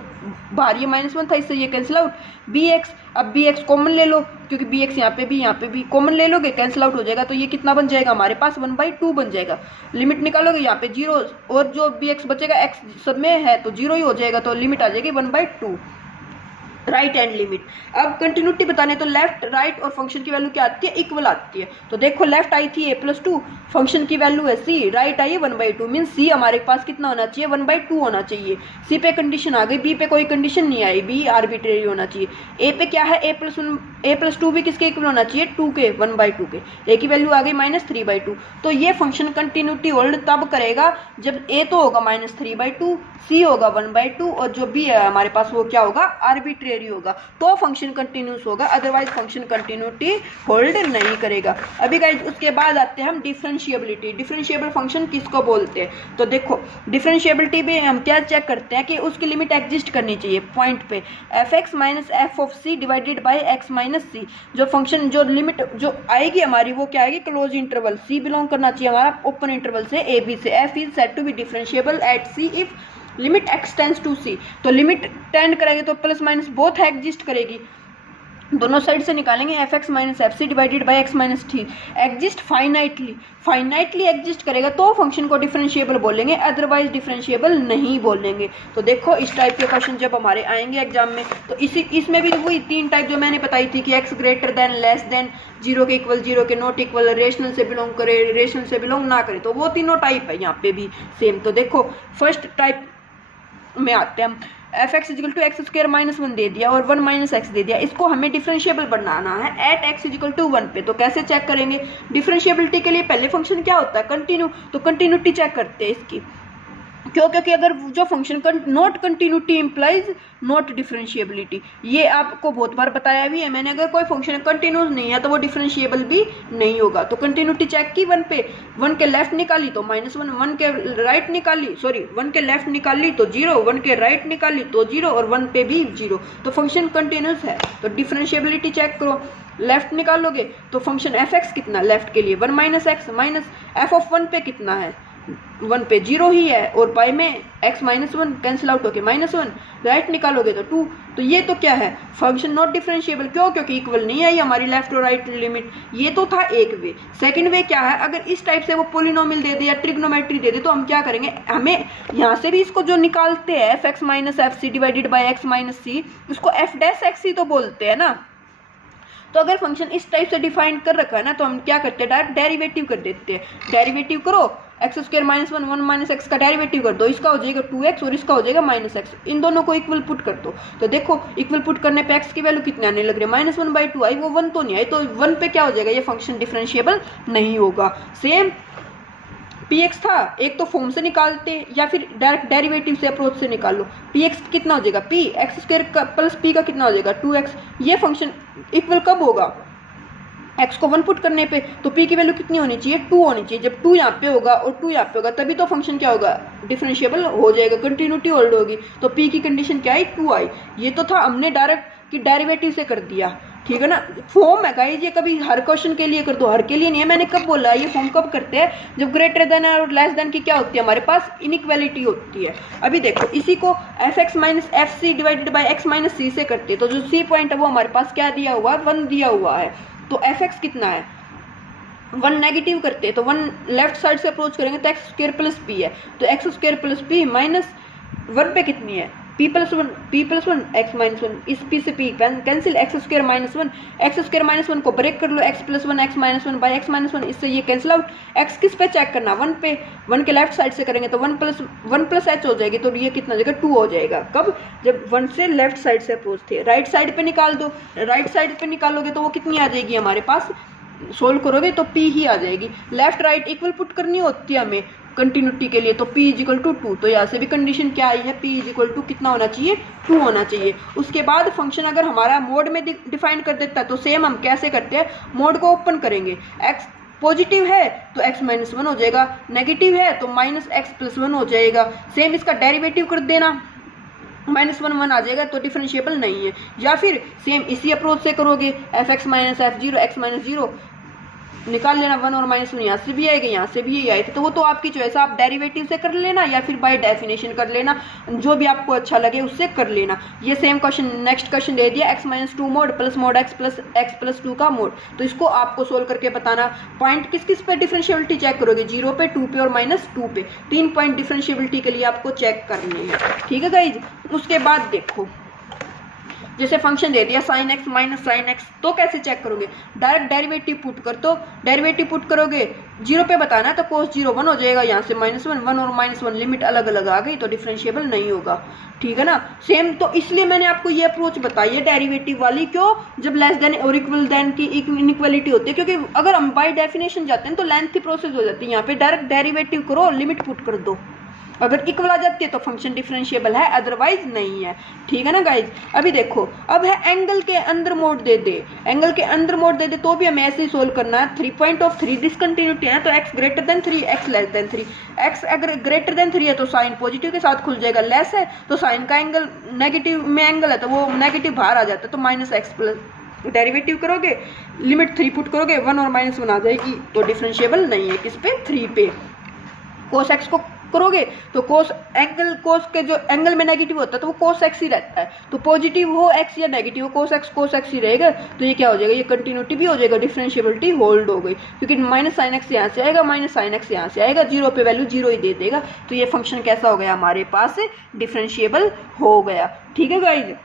बाहर ये minus one था इससे ये कैंसिल आउट, बी एक्स, अब बी एक्स कॉमन ले लो, क्योंकि बी एक्स यहाँ पे भी कॉमन ले लोगे, कैंसिल आउट हो जाएगा, तो ये कितना बन जाएगा हमारे पास, वन बाई टू बन जाएगा। लिमिट निकालोगे यहाँ पे जीरो, और जो बी एक्स बचेगा एक्स सब में है तो जीरो ही हो जाएगा, तो लिमिट आ जाएगी one by to, right hand limit. अब कंटिन्यूटी बताने तो लेफ्ट राइट और फंक्शन की वैल्यू क्या आती है, इक्वल आती है। तो देखो लेफ्ट आई थी ए प्लस टू, फंक्शन की वैल्यू है सी, राइट आई है वन बाई टू, मीन सी हमारे पास कितना होना चाहिए, वन बाई टू होना चाहिए। सी पे कंडीशन आ गई, बी पे कोई कंडीशन नहीं आई, बी आर्बिट्रेरी होना चाहिए। ए पे क्या है, ए प्लस टू भी किसके इक्वल होना चाहिए, टू के, वन बाई टू के, ए की वैल्यू आ गई माइनस थ्री बाई टू। तो ये फंक्शन कंटिन्यूटी होल्ड तब करेगा जब ए तो होगा माइनस थ्री बाई टू, सी होगा वन बाई टू, और जो बी है हमारे पास वो क्या होगा, आर्बिट्रेरी होगा, तो फंक्शन कंटिन्यूस होगा, अदरवाइज फंक्शन कंटिन्यूटी होल्ड नहीं करेगा। अभी गाइस उसके बाद आते हैं हम डिफरेंशिएबिलिटी। डिफरेंशिएबल फंक्शन किसको बोलते हैं, तो देखो डिफरेंशिएबिलिटी में हम क्या चेक करते हैं कि उसकी लिमिट एग्जिस्ट करनी चाहिए पॉइंट पे, F x minus F of C divided by x minus C. जो फंक्शन जो लिमिट जो आएगी हमारी वो क्या आएगी, क्लोज इंटरवल, सी बिलोंग करना चाहिए हमारा ओपन इंटरवल से ए बी से, F is said to be differentiable at C if limit x tends to C. तो लिमिट टेंड करेंगे तो प्लस माइनस बोथ एग्जिस्ट करेगी, दोनों साइड से निकालेंगे, f x minus F C divided by x minus t, exist finitely exist करेगा तो function को डिफरेंशिएबल बोलेंगे, अदरवाइज डिफरेंशिएबल नहीं बोलेंगे। तो देखो इस टाइप के क्वेश्चन जब हमारे आएंगे एग्जाम में तो इसमें भी वही तीन टाइप जो मैंने बताई थी कि x greater then, less than, zero के इक्वल, जीरो के नॉट इक्वल, रेशनल से बिलोंग करे, रेशनल से बिलोंग ना करे, तो वो तीनों टाइप है यहाँ पे भी सेम। तो देखो फर्स्ट टाइप में आते हैं हम, F x is equal to x square minus one दे दिया और वन माइनस एक्स दे दिया, इसको हमें डिफरेंशिएबल बनाना है at x is equal to one पे। तो कैसे चेक करेंगे, डिफरेंशिएबिलिटी के लिए पहले फंक्शन क्या होता है, कंटिन्यू, तो कंटिन्यूटी चेक करते हैं इसकी, क्यों, क्योंकि अगर जो function not continuity implies not differentiability, ये आपको बहुत बार बताया भी है मैंने, अगर कोई फंक्शन कंटिन्यूस नहीं है तो वो डिफरेंशिएबल भी नहीं होगा। तो कंटिन्यूटी चेक की वन पे, वन के लेफ्ट निकाली तो माइनस वन, वन के राइट निकाली, सॉरी वन के लेफ्ट निकाली तो जीरो, वन के राइट निकाली तो जीरो, और वन पे भी जीरो, तो फंक्शन कंटिन्यूस है। तो डिफरेंशिएबिलिटी चेक करो, लेफ्ट निकालोगे तो फंक्शन एफ एक्स कितना, लेफ्ट के लिए one minus x, minus F of one पे कितना है, वन पे जीरो ही है, और बाय में x minus one cancel out होके माइनस वन, राइट निकालोगे तो टू। तो ये तो क्या है, फंक्शन नॉट डिफरेंशिएबल, क्यों, क्योंकि इक्वल नहीं आई हमारी लेफ्ट और राइट लिमिट। ये तो था एक वे। सेकंड वे क्या है, अगर इस टाइप से वो पोलिनोमियल दे दे या ट्रिग्नोमेट्री दे दे तो हम क्या करेंगे, हमें यहाँ से भी इसको जो निकालते हैं F x minus F C divided by x minus C, उसको एफ डैश एक्स ही तो बोलते हैं ना। तो अगर फंक्शन इस टाइप से डिफाइन कर रखा है ना तो हम क्या करते हैं, डायरेक्ट डेरिवेटिव कर देते हैं, डेरिवेटिव करो, x square minus one, one minus x का डेरिवेटिव कर दो, इसका हो जाएगा 2x और इसका हो जाएगा माइनस एक्स, इन दोनों को इक्वल पुट कर दो। तो देखो इक्वल पुट करने पे x की वैल्यू कितने आने लग रही है, -1/2 आई, वो 1 तो नहीं आई, तो 1 पे क्या हो जाएगा, ये फंक्शन डिफरेंशिएबल नहीं होगा। सेम px था, एक तो फॉर्म से निकालते या फिर डायरेक्ट डेरिवेटिव से अप्रोच से निकाल लो। px कितना हो जाएगा, p x square plus p का कितना हो जाएगा 2x। ये फंक्शन इक्वल कब होगा, x को 1 पुट करने पे, तो p की वैल्यू कितनी होनी चाहिए, 2 होनी चाहिए। जब 2 यहाँ पे होगा और 2 यहाँ पे होगा तभी तो फंक्शन क्या होगा, डिफरेंशिएबल हो जाएगा, कंटिन्यूटी होल्ड होगी। तो p की कंडीशन क्या आई, 2 आई। ये तो था हमने डायरेक्ट कि डेरिवेटिव से कर दिया, ठीक है ना। फॉर्म है गाइस, ये कभी हर क्वेश्चन के लिए कर दो, हर के लिए नहीं है। मैंने कब बोला ये फॉर्म कब करते हैं, जब ग्रेटर देन और लेस देन की क्या होती है, हमारे पास इनइक्वालिटी होती है। अभी देखो इसी को fx minus F C divided by x minus C से करते हैं, तो जो सी पॉइंट है वो हमारे पास क्या दिया हुआ है, 1 दिया हुआ है। तो fx कितना है, 1 नेगेटिव करते हैं तो 1 लेफ्ट साइड से अप्रोच करेंगे तो एक्स स्क्वायर प्लस पी है, तो X square plus P minus 1 पे कितनी है, p plus one X minus one, इस p से p cancel, X square minus one को ब्रेक कर लो, X plus one X minus one by x minus one, इससे ये कैंसिल आउट। x किस पे चेक करना, 1 पे, 1 के लेफ्ट साइड से करेंगे तो 1 प्लस h हो जाएगी, तो ये कितना हो जाएगा 2 हो जाएगा। कब, जब 1 से लेफ्ट साइड से अप्रोच थे। राइट साइड पे निकाल दो, राइट साइड पे निकालोगे तो वो कितनी आ जाएगी हमारे पास, सोल्व करोगे तो p ही आ जाएगी। लेफ्ट राइट इक्वल पुट करनी होती है हमें कंटिन्यूटी के लिए, तो p इजिकल टू 2, तो यहाँ से भी कंडीशन क्या आई है, p इजिकल टू कितना होना चाहिए, 2 होना चाहिए। उसके बाद फंक्शन अगर हमारा मोड में डिफाइन कर देता है तो सेम हम कैसे करते हैं, मोड को ओपन करेंगे, x पॉजिटिव है तो x माइनस 1 हो जाएगा, नेगेटिव है तो माइनस एक्स प्लस 1 हो जाएगा। सेम इसका डेरिवेटिव कर देना, -1 आ जाएगा तो डिफरेंशिएबल नहीं है। या फिर सेम इसी अप्रोच से करोगे, fx minus f0 x minus 0 निकाल लेना, 1 और -1 यहाँ से भी आएगा, यहाँ से भी यही आए थे, तो वो तो आपकी चॉइस है, आप डेरिवेटिव से कर लेना या फिर बाय डेफिनेशन कर लेना, जो भी आपको अच्छा लगे उससे कर लेना। ये सेम क्वेश्चन, नेक्स्ट क्वेश्चन दे दिया x-2 mode plus mode x plus 2 का मोड, तो इसको आपको सोल्व करके बताना। पॉइंट किस किस पे डिफरेंशिएबिलिटी चेक करोगे, 0 पे, 2 पे और -2 पे, 3 पॉइंट डिफरेंशिएबिलिटी के लिए आपको चेक करनी है, ठीक है गाइज। उसके बाद देखो जैसे फंक्शन दे दिया sin x minus sine x, तो कैसे चेक करोगे, डायरेक्ट डेरिवेटिव पुट कर दो, डेरिवेटिव पुट करोगे 0 पे बताना है तो cos 0 1 हो जाएगा, यहाँ से -1 और -1 लिमिट अलग अलग आ गई तो डिफरेंशिएबल नहीं होगा, ठीक है ना। सेम तो इसलिए मैंने आपको ये अप्रोच बताई है डेरिवेटिव वाली, क्यों, जब लेस देन और इक्वल देन की इनइक्वालिटी होती है, क्योंकि अगर हम बाय डेफिनेशन जाते हैं तो लेंथ की प्रोसेस हो जाती है, यहाँ पे डायरेक्ट डेरिवेटिव करो, लिमिट पुट कर दो, अगर इक्वल आ जाती है तो फंक्शन डिफरेंशिएबल है, अदरवाइज नहीं है, ठीक है ना गाइज। अभी देखो, अब है एंगल के अंदर मोड दे दे, एंगल के अंदर मोड दे दे तो भी हमें ऐसे ही सोल्व करना है। 3.3 डिसकंटिन्यूटी है तो x greater than 3 x less than 3, x अगर ग्रेटर देन 3 है तो साइन पॉजिटिव के साथ खुल जाएगा, लेस है तो साइन का एंगल नेगेटिव में एंगल है तो वो नेगेटिव बाहर आ जाता है, तो -x प्लस डेरिवेटिव करोगे, लिमिट 3 पुट करोगे, 1 और -1 आ जाएगी, तो डिफरेंशिएबल नहीं है, किस पे, 3 पे। cos x को करोगे तो cos के जो एंगल में नेगेटिव होता है तो वो cos x ही रहता है, तो पॉजिटिव हो x या नेगेटिव हो cos x ही रहेगा, तो ये क्या हो जाएगा, ये कंटिन्यूटी भी हो जाएगा, डिफरेंशिएबिलिटी होल्ड हो गई, क्योंकि -sin x यहाँ से आएगा, -sin x यहाँ से आएगा, 0 पे वैल्यू 0 ही दे देगा, तो ये फंक्शन कैसा हो गया, हमारे पास डिफरेंशिएबल हो गया, ठीक है गाइज।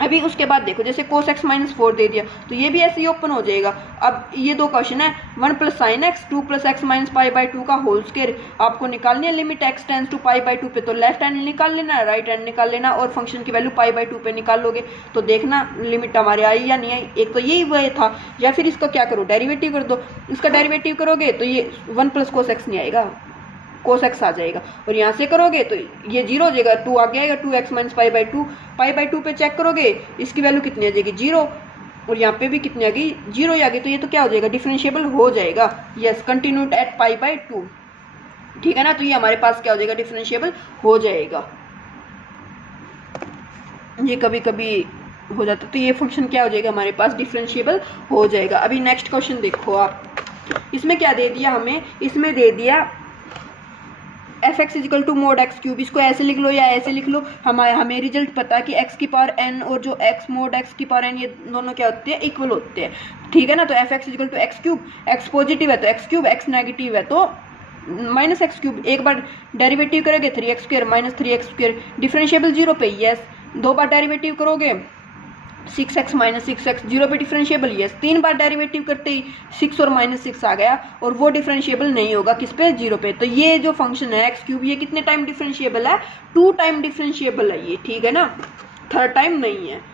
अभी उसके बाद देखो, जैसे cos x -4 दे दिया तो ये भी ऐसे ही ओपन हो जाएगा। अब ये दो क्वेश्चन है, 1 plus sine X 2 plus X minus π/2 का होल स्क्वायर आपको निकालनी है, लिमिट x टेंड्स टू π/2 पे, तो लेफ्ट हैंड निकाल लेना है, राइट हैंड निकाल लेना, और फंक्शन की वैल्यू π/2 पे निकाल लोगे तो देखना लिमिट हमारे आई या नहीं आई, एक तो यही वही था। या फिर इसका क्या करो, डेरिवेटिव कर दो, इसका डेरिवेटिव करोगे तो ये 1 प्लस cos x नहीं आएगा, cos x आ जाएगा, और यहाँ से करोगे तो ये 0 हो जाएगा, 2 आगे आएगा, 2x माइनस π/2 पे चेक करोगे इसकी वैल्यू कितनी आ जाएगी, 0, और यहाँ पे भी कितनी आ गई, 0 ही आ गई, तो ये तो क्या हो जाएगा, डिफरेंशिएबल हो जाएगा, यस, कंटिन्यूड एट π/2, ठीक है ना, तो ये हमारे पास क्या हो जाएगा, डिफरेंशिएबल हो जाएगा। ये कभी कभी हो जाता है, तो ये फंक्शन क्या हो जाएगा, हमारे पास डिफरेंशिएबल हो जाएगा। अभी नेक्स्ट क्वेश्चन देखो आप, इसमें क्या दे दिया हमें, इसमें दे दिया fx is equal to mod x cube, इसको ऐसे लिख लो या ऐसे लिख लो, हमें रिजल्ट पता है कि x की पावर n और जो x मोड x की पावर n ये दोनों क्या होते हैं, इक्वल होते हैं, ठीक है ना। तो fx is equal to x cube, x positive है तो x क्यूब, x नेगेटिव है तो -x3, एक बार डेरिवेटिव करोगे 3x² -3x², डिफरेंशिएबल 0 पे, यस, 2 बार डेरिवेटिव करोगे 6x माइनस 6x 0 पे डिफरेंशिएबल, यस 3 बार डेरिवेटिव करते ही 6 और माइनस 6 आ गया और वो डिफरेंशिएबल नहीं होगा किस पे, 0 पे। तो ये जो फंक्शन है एक्स क्यूब, ये कितने टाइम डिफरेंशिएबल है, 2 टाइम डिफरेंशिएबल है ये, ठीक है ना, 3rd टाइम नहीं है।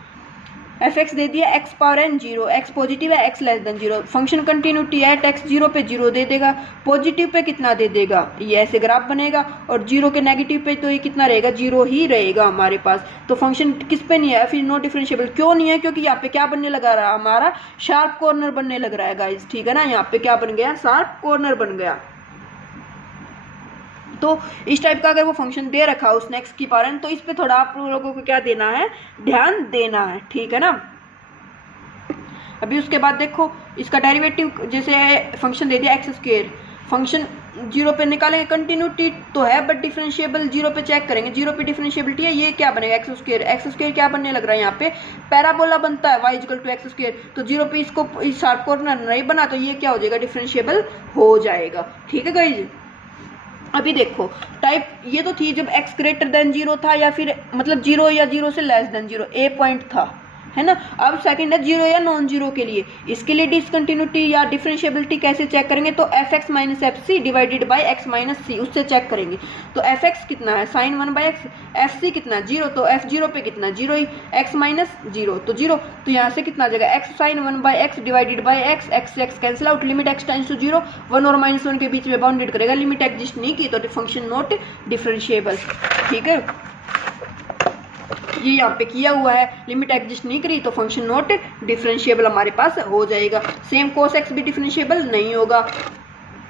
एफ एक्स दे दिया X power N 0, X positive है, X less than 0, function continuity है, एक्स 0 पे 0 दे देगा, पॉजिटिव पे कितना दे देगा, ये ऐसे ग्राफ बनेगा, और 0 के नेगेटिव पे तो ये कितना रहेगा, 0 ही रहेगा हमारे पास। तो फंक्शन किस पे नहीं है, फिर नो डिफरेंशिएबल। क्यों नहीं है, क्योंकि यहाँ पे क्या बनने लगा रहा है, हमारा शार्प कॉर्नर बनने लग रहा है गाइज, ठीक है ना, यहाँ पे क्या बन गया, शार्प कॉर्नर बन गया। तो इस टाइप का अगर वो फंक्शन दे रखा उसने एक्स की पावर एन, तो इस पे थोड़ा आप लोगों को क्या देना है, ध्यान देना है, ठीक है ना। अभी उसके बाद देखो इसका डेरिवेटिव, जैसे फंक्शन दे दिया एक्स स्क्वायर, फंक्शन 0 पे निकालेंगे, कंटिन्यूटी तो है बट डिफरेंशिएबल 0 पे चेक करेंगे, 0 पे डिफरेंशिएबिलिटी है, ये क्या बनेगा, एक्स स्क्वायर क्या बनने लग रहा है, यहाँ पे पैराबोला बनता है y equal to x square, तो 0 पे इसको इस शार्प कॉर्नर नहीं बना, तो ये क्या हो जाएगा, डिफरेंशिएबल हो जाएगा, ठीक है गाइज। अभी देखो टाइप ये तो थी जब x ग्रेटर देन 0 था, या फिर मतलब 0 या 0 से लेस देन 0, ए पॉइंट था, है ना। अब सेकंड है 0 या नॉन 0 के लिए, इसके लिए डिसकंटिन्यूटी या डिफरेंशिएबिलिटी कैसे चेक करेंगे, तो F x minus F C divided by x minus C, उससे चेक करेंगे। तो एफ एक्स कितना है, sine 1 by X, F C कितना 0, तो एफ 0 पे कितना 0 ही, एक्स माइनस 0 तो 0, तो यहाँ से कितना आ जाएगा, x sine 1 by x divided by x, x से x cancel out, limit x tends to 0, 1 और -1 के बीच में बाउंडेड करेगा, लिमिट एग्जिस्ट नहीं की तो फंक्शन नॉट डिफरेंशिएबल, ठीक है। ये यहाँ पे किया हुआ है, लिमिट एग्जिस्ट नहीं करी तो फंक्शन नॉट डिफरेंशिएबल हमारे पास हो जाएगा। सेम कोस एक्स भी डिफरेंशिएबल नहीं होगा,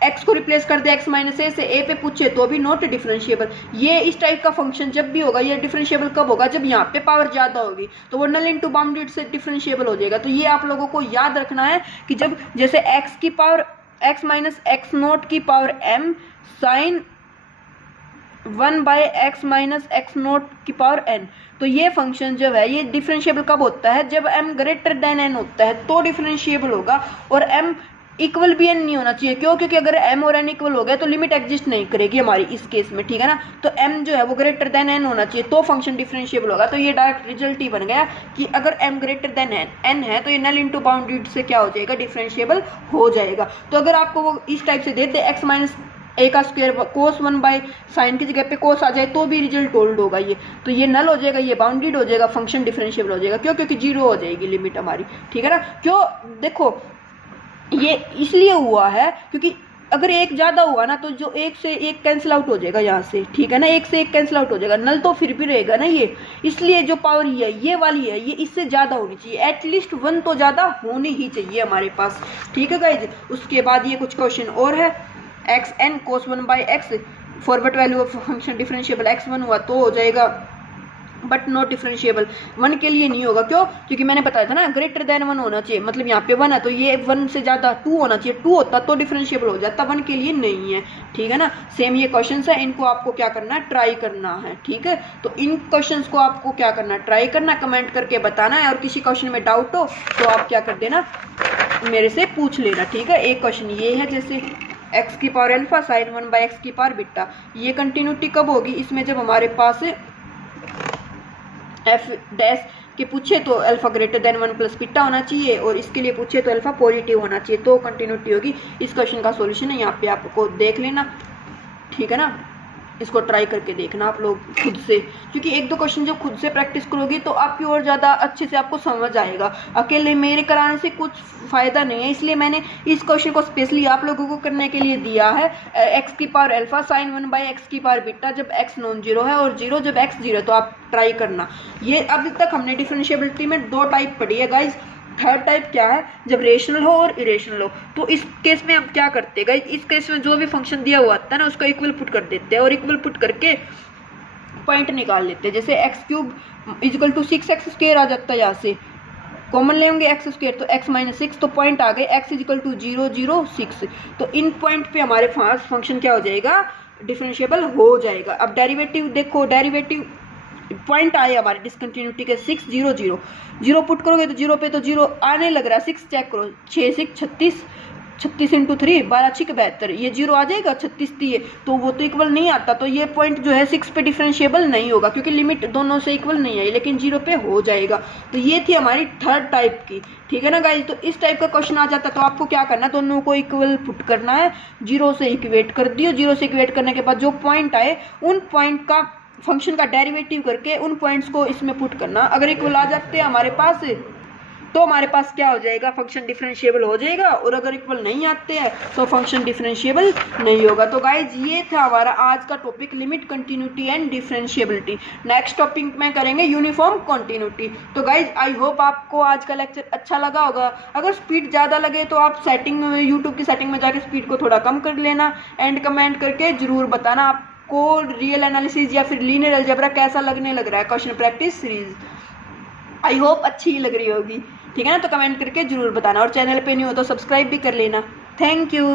एक्स को रिप्लेस कर दे एक्स माइनस ए से, ए पे पूछे तो भी नॉट डिफरेंशिएबल। ये इस टाइप का फंक्शन जब भी होगा, ये डिफरेंशिएबल कब होगा, जब यहाँ पे पावर ज़्यादा होगी, तो वो नल इंटू बाउंडेड से डिफरेंशिएबल हो जाएगा। तो ये आप लोगों को याद रखना है कि जब जैसे एक्स की power x minus x naught की power m sine 1 by x minus x naught की पावर एन, तो ये फंक्शन जो है ये डिफरेंशिएबल कब होता है, जब m ग्रेटर देन n होता है तो डिफरेंशिएबल होगा, और m इक्वल भी n नहीं होना चाहिए। क्यों, क्योंकि अगर m और n इक्वल हो गया तो लिमिट एग्जिस्ट नहीं करेगी हमारी इस केस में, ठीक है ना। तो m जो है वो ग्रेटर देन n होना चाहिए तो फंक्शन डिफरेंशिएबल होगा। तो ये डायरेक्ट रिजल्ट ही बन गया कि अगर m ग्रेटर देन n है तो ये नल इंटू बाउंडेड से क्या हो जाएगा, डिफरेंशिएबल हो जाएगा। तो अगर आपको वो इस टाइप से दे दे एक्स माइनस ए का स्क्वायर कोस 1 बाई साइन की जगह पे कोस आ जाए तो भी रिजल्ट होल्ड होगा ये, तो ये नल हो जाएगा, ये बाउंडेड हो जाएगा, फंक्शन डिफरेंशिएबल हो जाएगा। क्यों, क्योंकि 0 हो जाएगी लिमिट हमारी, ठीक है ना। क्यों, देखो ये इसलिए हुआ है क्योंकि अगर एक ज़्यादा हुआ ना तो जो एक से एक कैंसिल आउट हो जाएगा यहाँ से, ठीक है ना, एक से एक कैंसिल आउट हो जाएगा, नल तो फिर भी रहेगा ना ये, इसलिए जो पावर ये वाली है ये इससे ज़्यादा होनी चाहिए, एटलीस्ट 1 तो ज़्यादा होनी ही चाहिए हमारे पास, ठीक है गाइज। उसके बाद ये कुछ क्वेश्चन और है, x n cos 1 by x, forward value of function differentiable x 1 हुआ तो हो जाएगा, बट नॉट डिफरेंशिएबल 1 के लिए नहीं होगा। क्यों, क्योंकि मैंने बताया था ना ग्रेटर देन 1 होना चाहिए, मतलब यहाँ पे 1 है तो ये 1 से ज़्यादा 2 होना चाहिए, 2 होता तो डिफरेंशिएबल हो जाता, 1 के लिए नहीं है, ठीक है ना। सेम ये क्वेश्चन है, इनको आपको क्या करना है, ट्राई करना है, ठीक है। तो इन क्वेश्चन को आपको क्या करना है, ट्राई करना, कमेंट करके बताना है, और किसी क्वेश्चन में डाउट हो तो आप क्या कर देना, मेरे से पूछ लेना, ठीक है। एक क्वेश्चन ये है, जैसे एक्स की power alpha sign 1 by x की पावर बीटा, ये कंटिन्यूटी कब होगी, इसमें जब हमारे पास एफ डैश के पूछे तो alpha greater than 1 plus beta होना चाहिए, और इसके लिए पूछे तो अल्फा पॉजिटिव होना चाहिए, तो कंटिन्यूटी होगी। इस क्वेश्चन का सॉल्यूशन है, यहाँ पे आपको देख लेना, ठीक है ना। इसको ट्राई करके देखना आप लोग खुद से, क्योंकि एक दो क्वेश्चन जब खुद से प्रैक्टिस करोगे तो आपकी और ज़्यादा अच्छे से आपको समझ आएगा, अकेले मेरे कराने से कुछ फ़ायदा नहीं है, इसलिए मैंने इस क्वेश्चन को स्पेशली आप लोगों को करने के लिए दिया है। एक्स की power alpha sign 1 by x की पावर बीटा जब एक्स नॉन जीरो है और 0 जब एक्स 0 है, तो आप ट्राई करना। ये अभी तक हमने डिफरेंशिएबिलिटी में 2 टाइप पढ़ी है गाइज। थर्ड टाइप क्या है, जब रेशनल हो और इरेशनल हो। तो इस केस में हम क्या करते हैं गाइस, इस केस में जो भी फंक्शन दिया हुआ आता है ना उसका इक्वल पुट कर देते हैं, और इक्वल पुट करके पॉइंट निकाल लेते हैं। जैसे x cube is equal to 6x square आ जाता है, यहाँ से कॉमन लेंगे एक्स स्क्वायर तो x माइनस 6, तो पॉइंट आ गए x इजिकल टू 0 0 6। तो इन पॉइंट पे हमारे पास फंक्शन क्या हो जाएगा, डिफरेंशिएबल हो जाएगा। अब डेरिवेटिव देखो, डेरिवेटिव पॉइंट आए हमारे डिसकंटिन्यूटी के 6 0 0 0 पुट करोगे तो 0 पे तो 0 आने लग रहा है, 6 चेक करो, 6 6 36, 36 इंटू 3 12 6 72, ये 0 आ जाएगा, 36 थी तो वो तो इक्वल नहीं आता, तो ये पॉइंट जो है 6 पे डिफरेंशिएबल नहीं होगा क्योंकि लिमिट दोनों से इक्वल नहीं है, लेकिन 0 पे हो जाएगा। तो ये थी हमारी थर्ड टाइप की, ठीक है ना गाइज। तो इस टाइप का क्वेश्चन आ जाता है तो आपको क्या करना है, दोनों को इक्वल पुट करना है, 0 से इक्वेट कर दियो, 0 से इक्वेट करने के बाद जो पॉइंट आए उन पॉइंट का फंक्शन का डेरिवेटिव करके उन पॉइंट्स को इसमें पुट करना। अगर इक्वल आ जाते हैं हमारे पास तो हमारे पास क्या हो जाएगा, फंक्शन डिफरेंशिएबल हो जाएगा, और अगर इक्वल नहीं आते हैं तो फंक्शन डिफरेंशिएबल नहीं होगा। तो गाइज ये था हमारा आज का topic, limit, continuity and differentiability. Next topic में करेंगे यूनिफॉर्म कंटिन्यूटी। तो गाइज आई होप आपको आज का लेक्चर अच्छा लगा होगा। अगर स्पीड ज़्यादा लगे तो आप सेटिंग में, यूट्यूब की सेटिंग में जाकर स्पीड को थोड़ा कम कर लेना, एंड कमेंट करके जरूर बताना आपको रियल एनालिसिस या फिर लीनियर अलजेब्रा कैसा लगने लग रहा है, question practice series. I hope अच्छी ही लग रही होगी, ठीक है ना। तो कमेंट करके जरूर बताना, और चैनल पे नहीं हो तो सब्सक्राइब भी कर लेना। Thank you.